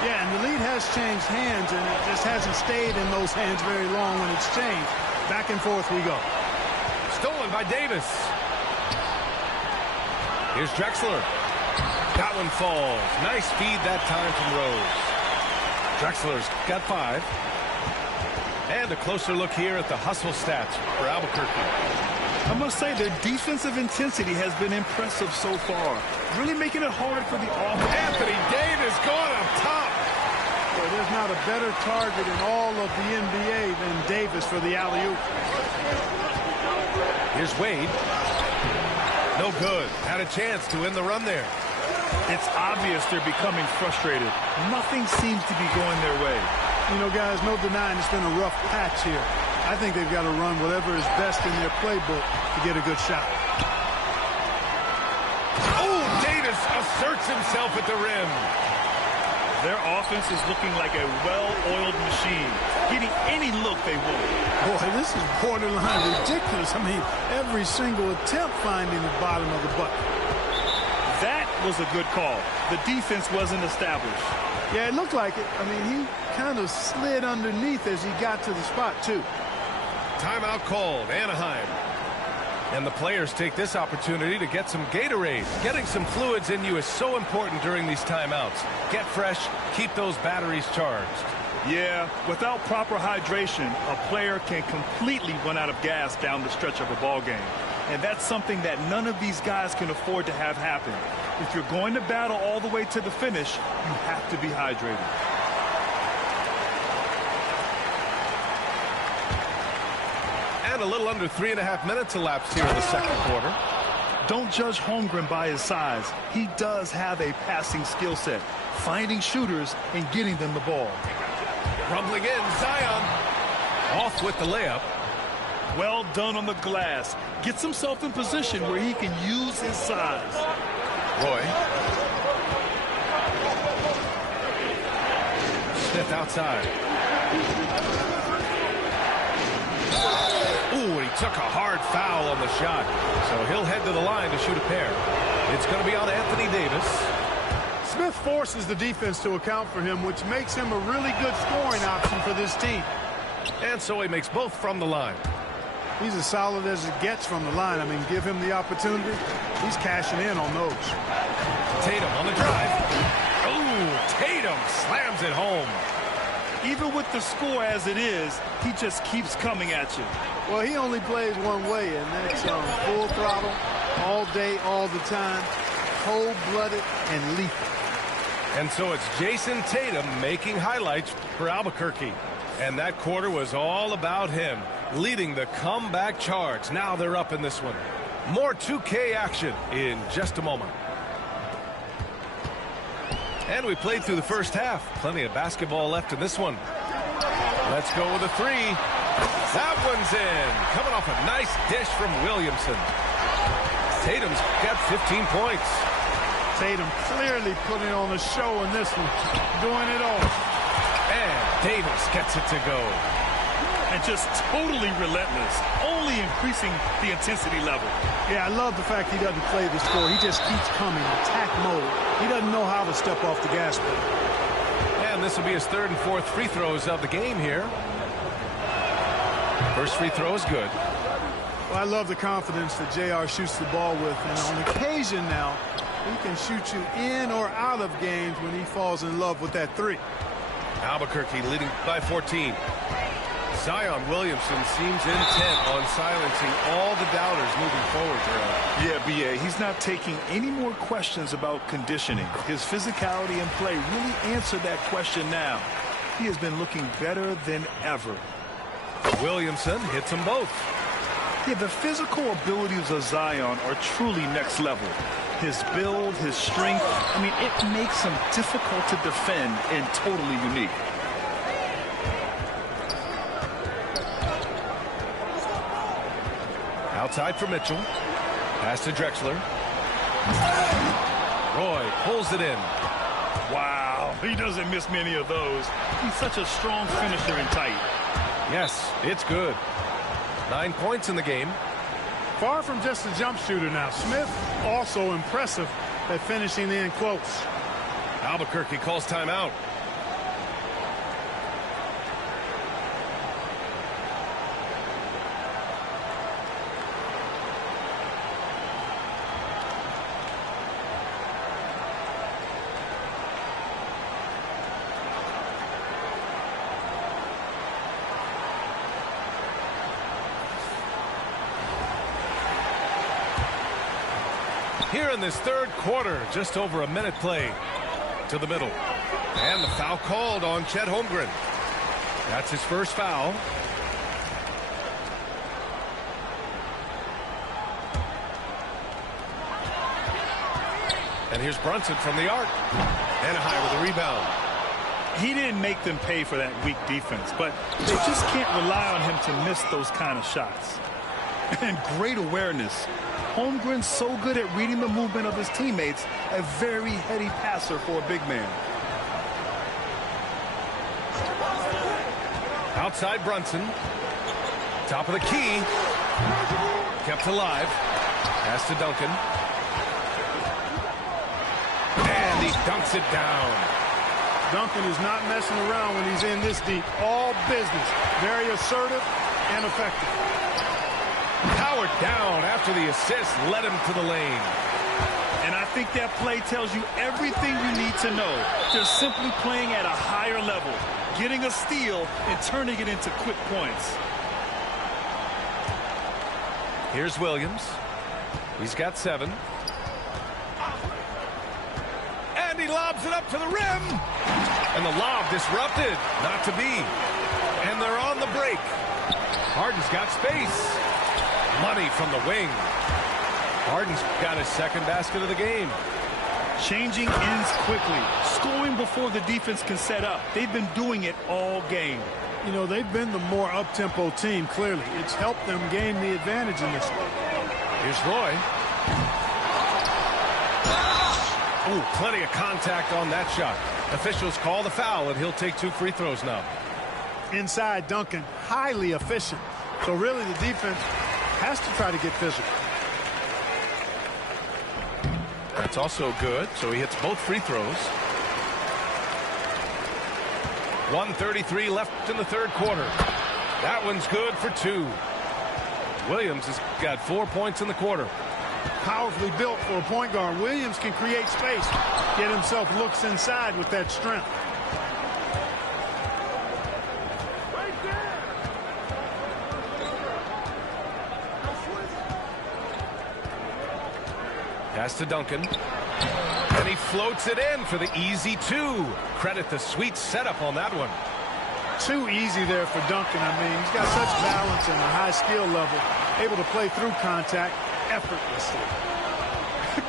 Yeah, and the lead has changed hands, and it just hasn't stayed in those hands very long when it's changed. Back and forth we go. Stolen by Davis. Here's Drexler. That one falls. Nice feed that time from Rose. Drexler's got 5. And a closer look here at the hustle stats for Albuquerque. I must say their defensive intensity has been impressive so far. Really making it hard for the offense. Anthony Davis going up top. Well, there's not a better target in all of the NBA than Davis for the alley-oop. Here's Wade. No good. Had a chance to win the run there. It's obvious they're becoming frustrated. Nothing seems to be going their way. You know, guys, no denying it's been a rough patch here. I think they've got to run whatever is best in their playbook to get a good shot. Oh, Davis asserts himself at the rim. Their offense is looking like a well-oiled machine, getting any look they want. Boy, this is borderline ridiculous. I mean, every single attempt finding the bottom of the bucket. That was a good call. The defense wasn't established. Yeah, it looked like it. I mean, he kind of slid underneath as he got to the spot, too. Timeout called, Anaheim. And the players take this opportunity to get some Gatorade. Getting some fluids in you is so important during these timeouts. Get fresh, keep those batteries charged. Yeah, without proper hydration, a player can completely run out of gas down the stretch of a ball game. And that's something that none of these guys can afford to have happen. If you're going to battle all the way to the finish, you have to be hydrated. And a little under 3.5 minutes elapsed here in the second quarter. Don't judge Holmgren by his size. He does have a passing skill set, finding shooters and getting them the ball. Rumbling in, Zion. Off with the layup. Well done on the glass. Gets himself in position where he can use his size. Roy. Smith outside. Ooh, and he took a hard foul on the shot. So he'll head to the line to shoot a pair. It's going to be on Anthony Davis. Smith forces the defense to account for him, which makes him a really good scoring option for this team. And so he makes both from the line. He's as solid as it gets from the line. I mean, give him the opportunity. He's cashing in on those. Tatum on the drive. Ooh, Tatum slams it home. Even with the score as it is, he just keeps coming at you. Well, he only plays one way, and that's full throttle, all day, all the time, cold-blooded and lethal. And so it's Jason Tatum making highlights for Albuquerque. And that quarter was all about him, leading the comeback charge. Now they're up in this one. More 2K action in just a moment. And we played through the first half. Plenty of basketball left in this one. Let's go with a three. That one's in. Coming off a nice dish from Williamson. Tatum's got 15 points. Tatum clearly putting on a show in this one. Doing it all. And Davis gets it to go. And just totally relentless, only increasing the intensity level. Yeah, I love the fact he doesn't play the score. He just keeps coming, attack mode. He doesn't know how to step off the gas pedal. And this will be his third and fourth free throws of the game here. First free throw is good. Well, I love the confidence that JR shoots the ball with. And on occasion now, he can shoot you in or out of games when he falls in love with that three. Albuquerque leading by 14. Zion Williamson seems intent on silencing all the doubters moving forward, Gerald. Yeah, B.A., he's not taking any more questions about conditioning. His physicality and play really answered that question now. He has been looking better than ever. Williamson hits them both. Yeah, the physical abilities of Zion are truly next level. His build, his strength, I mean, it makes him difficult to defend and totally unique. Outside for Mitchell. Pass to Drexler. Roy pulls it in. Wow, he doesn't miss many of those. He's such a strong finisher and tight. Yes, it's good. 9 points in the game. Far from just a jump shooter now. Smith also impressive at finishing in close. Albuquerque calls timeout. Here in this third quarter, just over a minute play to the middle. And the foul called on Chet Holmgren. That's his first foul. And here's Brunson from the arc. Anaheim with a rebound. He didn't make them pay for that weak defense, but they just can't rely on him to miss those kind of shots. And great awareness. Holmgren's so good at reading the movement of his teammates, a very heady passer for a big man. Outside Brunson. Top of the key. Kept alive. Pass to Duncan. And he dunks it down. Duncan is not messing around when he's in this deep. All business. Very assertive and effective. Powered down after the assist led him to the lane. And I think that play tells you everything you need to know. They're simply playing at a higher level, getting a steal and turning it into quick points. Here's Williams. He's got 7. And he lobs it up to the rim. And the lob disrupted. Not to be. And they're on the break. Harden's got space. Money from the wing. Harden's got his second basket of the game. Changing ends quickly. Scoring before the defense can set up. They've been doing it all game. You know, they've been the more up-tempo team, clearly. It's helped them gain the advantage in this one. Here's Roy. Ooh, plenty of contact on that shot. Officials call the foul, and he'll take 2 free throws now. Inside Duncan, highly efficient. So really the defense has to try to get physical. That's also good, so he hits both free throws. 1:33 left in the third quarter. That one's good for 2. Williams has got 4 points in the quarter. Powerfully built for a point guard. Williams can create space, get himself looks inside with that strength. Pass to Duncan. And he floats it in for the easy 2. Credit the sweet setup on that one. Too easy there for Duncan. I mean, he's got such balance and a high skill level, able to play through contact effortlessly.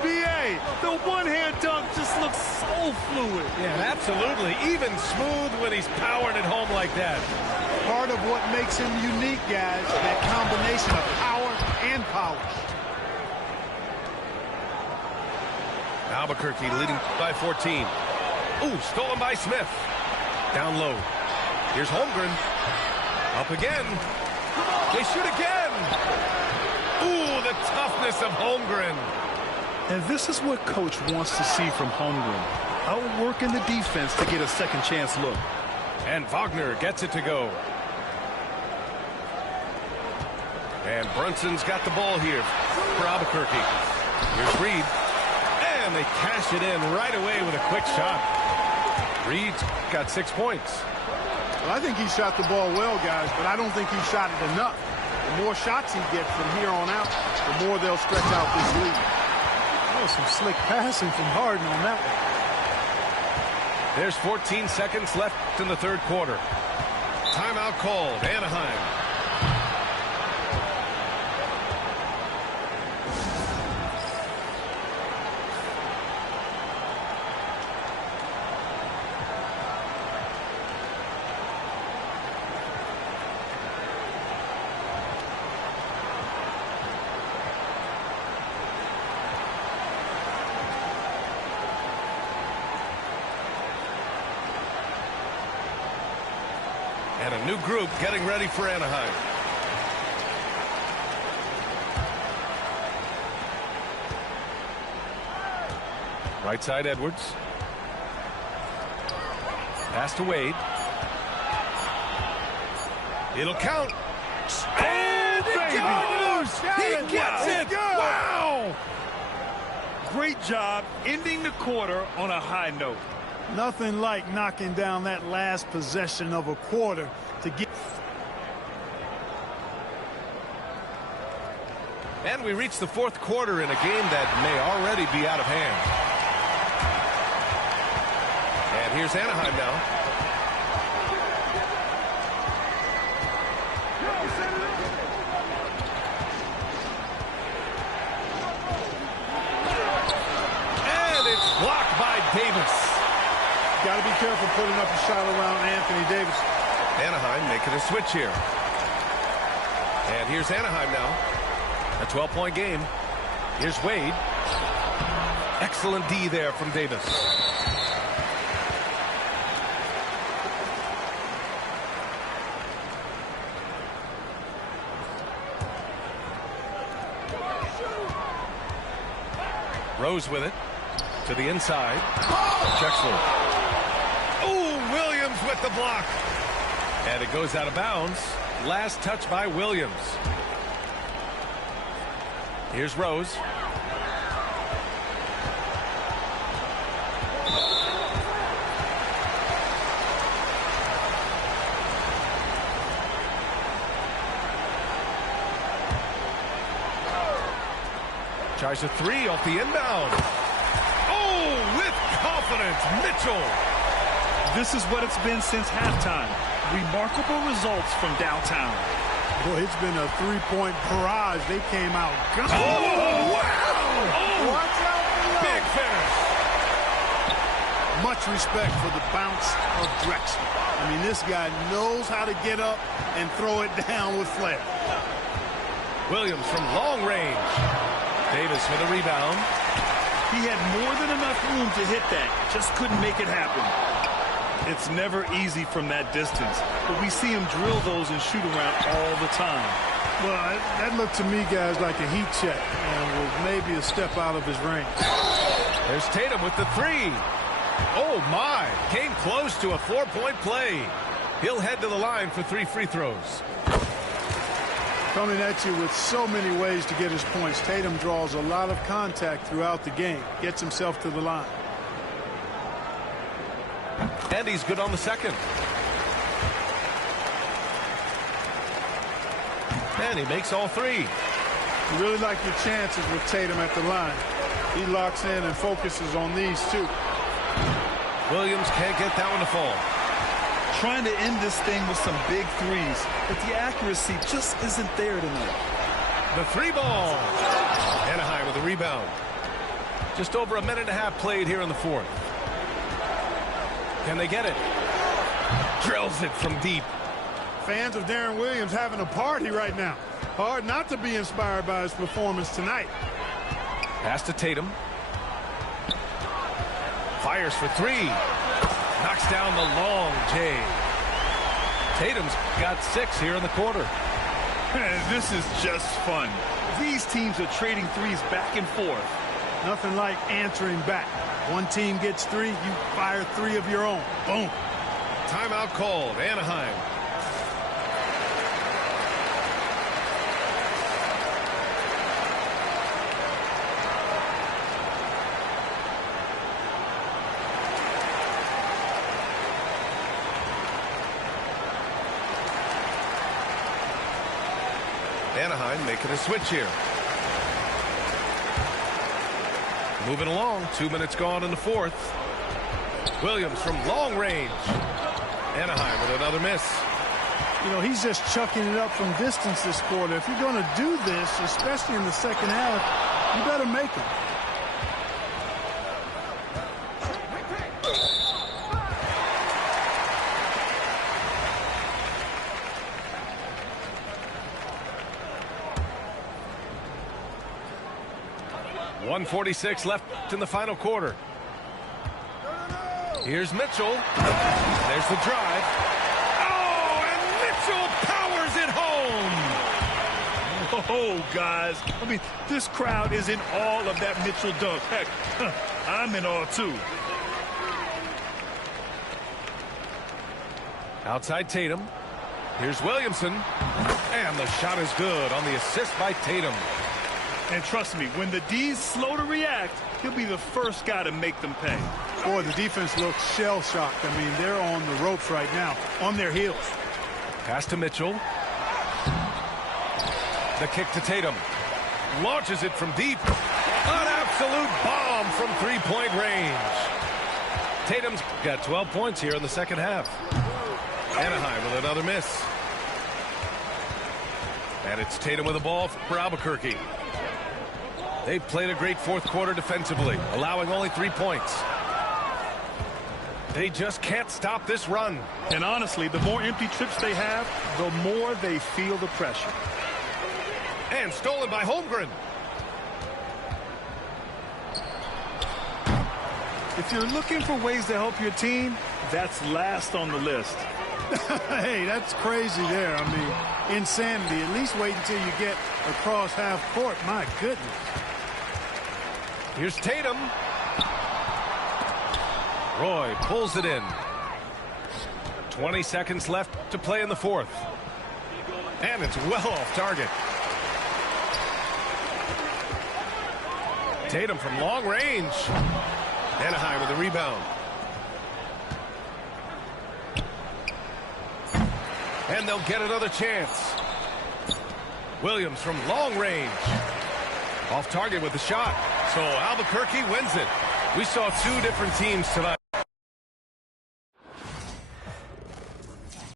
BA, the one-hand dunk just looks so fluid. Yeah, absolutely. Even smooth when he's powering it home like that. Part of what makes him unique, guys, that combination of power and polish. Albuquerque leading by 14. Ooh, stolen by Smith. Down low. Here's Holmgren. Up again. They shoot again. Ooh, the toughness of Holmgren. And this is what Coach wants to see from Holmgren. Outworking the defense to get a second chance look. And Wagner gets it to go. And Brunson's got the ball here for Albuquerque. Here's Reed. And they cash it in right away with a quick shot. Reed's got 6 points. Well, I think he shot the ball well, guys, but I don't think he shot it enough. The more shots he gets from here on out, the more they'll stretch out this lead. Oh, some slick passing from Harden on that one. There's 14 seconds left in the third quarter. Timeout called. Anaheim. And a new group getting ready for Anaheim. Right side Edwards. Pass to Wade. It'll count. And it gets it. Wow! Great job ending the quarter on a high note. Nothing like knocking down that last possession of a quarter to get. And we reach the fourth quarter in a game that may already be out of hand. And here's Anaheim now. And it's blocked by Davis. Got to be careful putting up a shot around Anthony Davis. Anaheim making a switch here. And here's Anaheim now. A 12-point game. Here's Wade. Excellent D there from Davis. Rose with it. To the inside. Drexler. Oh, Williams with the block. And it goes out of bounds. Last touch by Williams. Here's Rose. Tries a three off the inbound. Oh, with confidence, Mitchell. This is what it's been since halftime. Remarkable results from downtown. Boy, it's been a three-point barrage. They came out. Oh, wow! Oh, watch out below. Big finish. Much respect for the bounce of Drexler. I mean, this guy knows how to get up and throw it down with flair. Williams from long range. Davis with a rebound. He had more than enough room to hit that. Just couldn't make it happen. It's never easy from that distance, but we see him drill those and shoot around all the time. Well, that looked to me, guys, like a heat check and was maybe a step out of his range. There's Tatum with the three. Oh, my. Came close to a 4-point play. He'll head to the line for 3 free throws. Coming at you with so many ways to get his points, Tatum draws a lot of contact throughout the game, gets himself to the line. And he's good on the second. And he makes all 3. You really like your chances with Tatum at the line. He locks in and focuses on these two. Williams can't get that one to fall. Trying to end this thing with some big threes, but the accuracy just isn't there tonight. The 3-ball. Anaheim with a rebound. Just over a minute and a half played here in the fourth. Can they get it? Drills it from deep. Fans of Darren Williams having a party right now. Hard not to be inspired by his performance tonight. Pass to Tatum. Fires for 3. Knocks down the long J. Tatum's got 6 here in the quarter. This is just fun. These teams are trading threes back and forth. Nothing like answering back. One team gets 3, you fire 3 of your own. Boom. Timeout called. Anaheim. Anaheim making a switch here. Moving along. 2 minutes gone in the fourth. Williams from long range. Anaheim with another miss. You know, he's just chucking it up from distance this quarter. If you're going to do this, especially in the second half, you better make them. .146 left in the final quarter. Here's Mitchell. There's the drive. Oh, and Mitchell powers it home. Oh, guys. I mean, this crowd is in awe of that Mitchell dunk. Heck, I'm in awe, too. Outside Tatum. Here's Williamson. And the shot is good on the assist by Tatum. And trust me, when the D's slow to react, he'll be the first guy to make them pay. Boy, the defense looks shell-shocked. I mean, they're on the ropes right now, on their heels. Pass to Mitchell. The kick to Tatum. Launches it from deep. An absolute bomb from three-point range. Tatum's got 12 points here in the second half. Anaheim with another miss. And it's Tatum with the ball for Albuquerque. They've played a great fourth quarter defensively, allowing only 3 points. They just can't stop this run. And honestly, the more empty trips they have, the more they feel the pressure. And stolen by Holmgren. If you're looking for ways to help your team, that's last on the list. Hey, that's crazy there. I mean, insanity. At least wait until you get across half court. My goodness. Here's Tatum. Roy pulls it in. 20 seconds left to play in the fourth. And it's well off target. Tatum from long range. Anaheim with the rebound. And they'll get another chance. Williams from long range. Off target with the shot. So Albuquerque wins it. We saw two different teams tonight.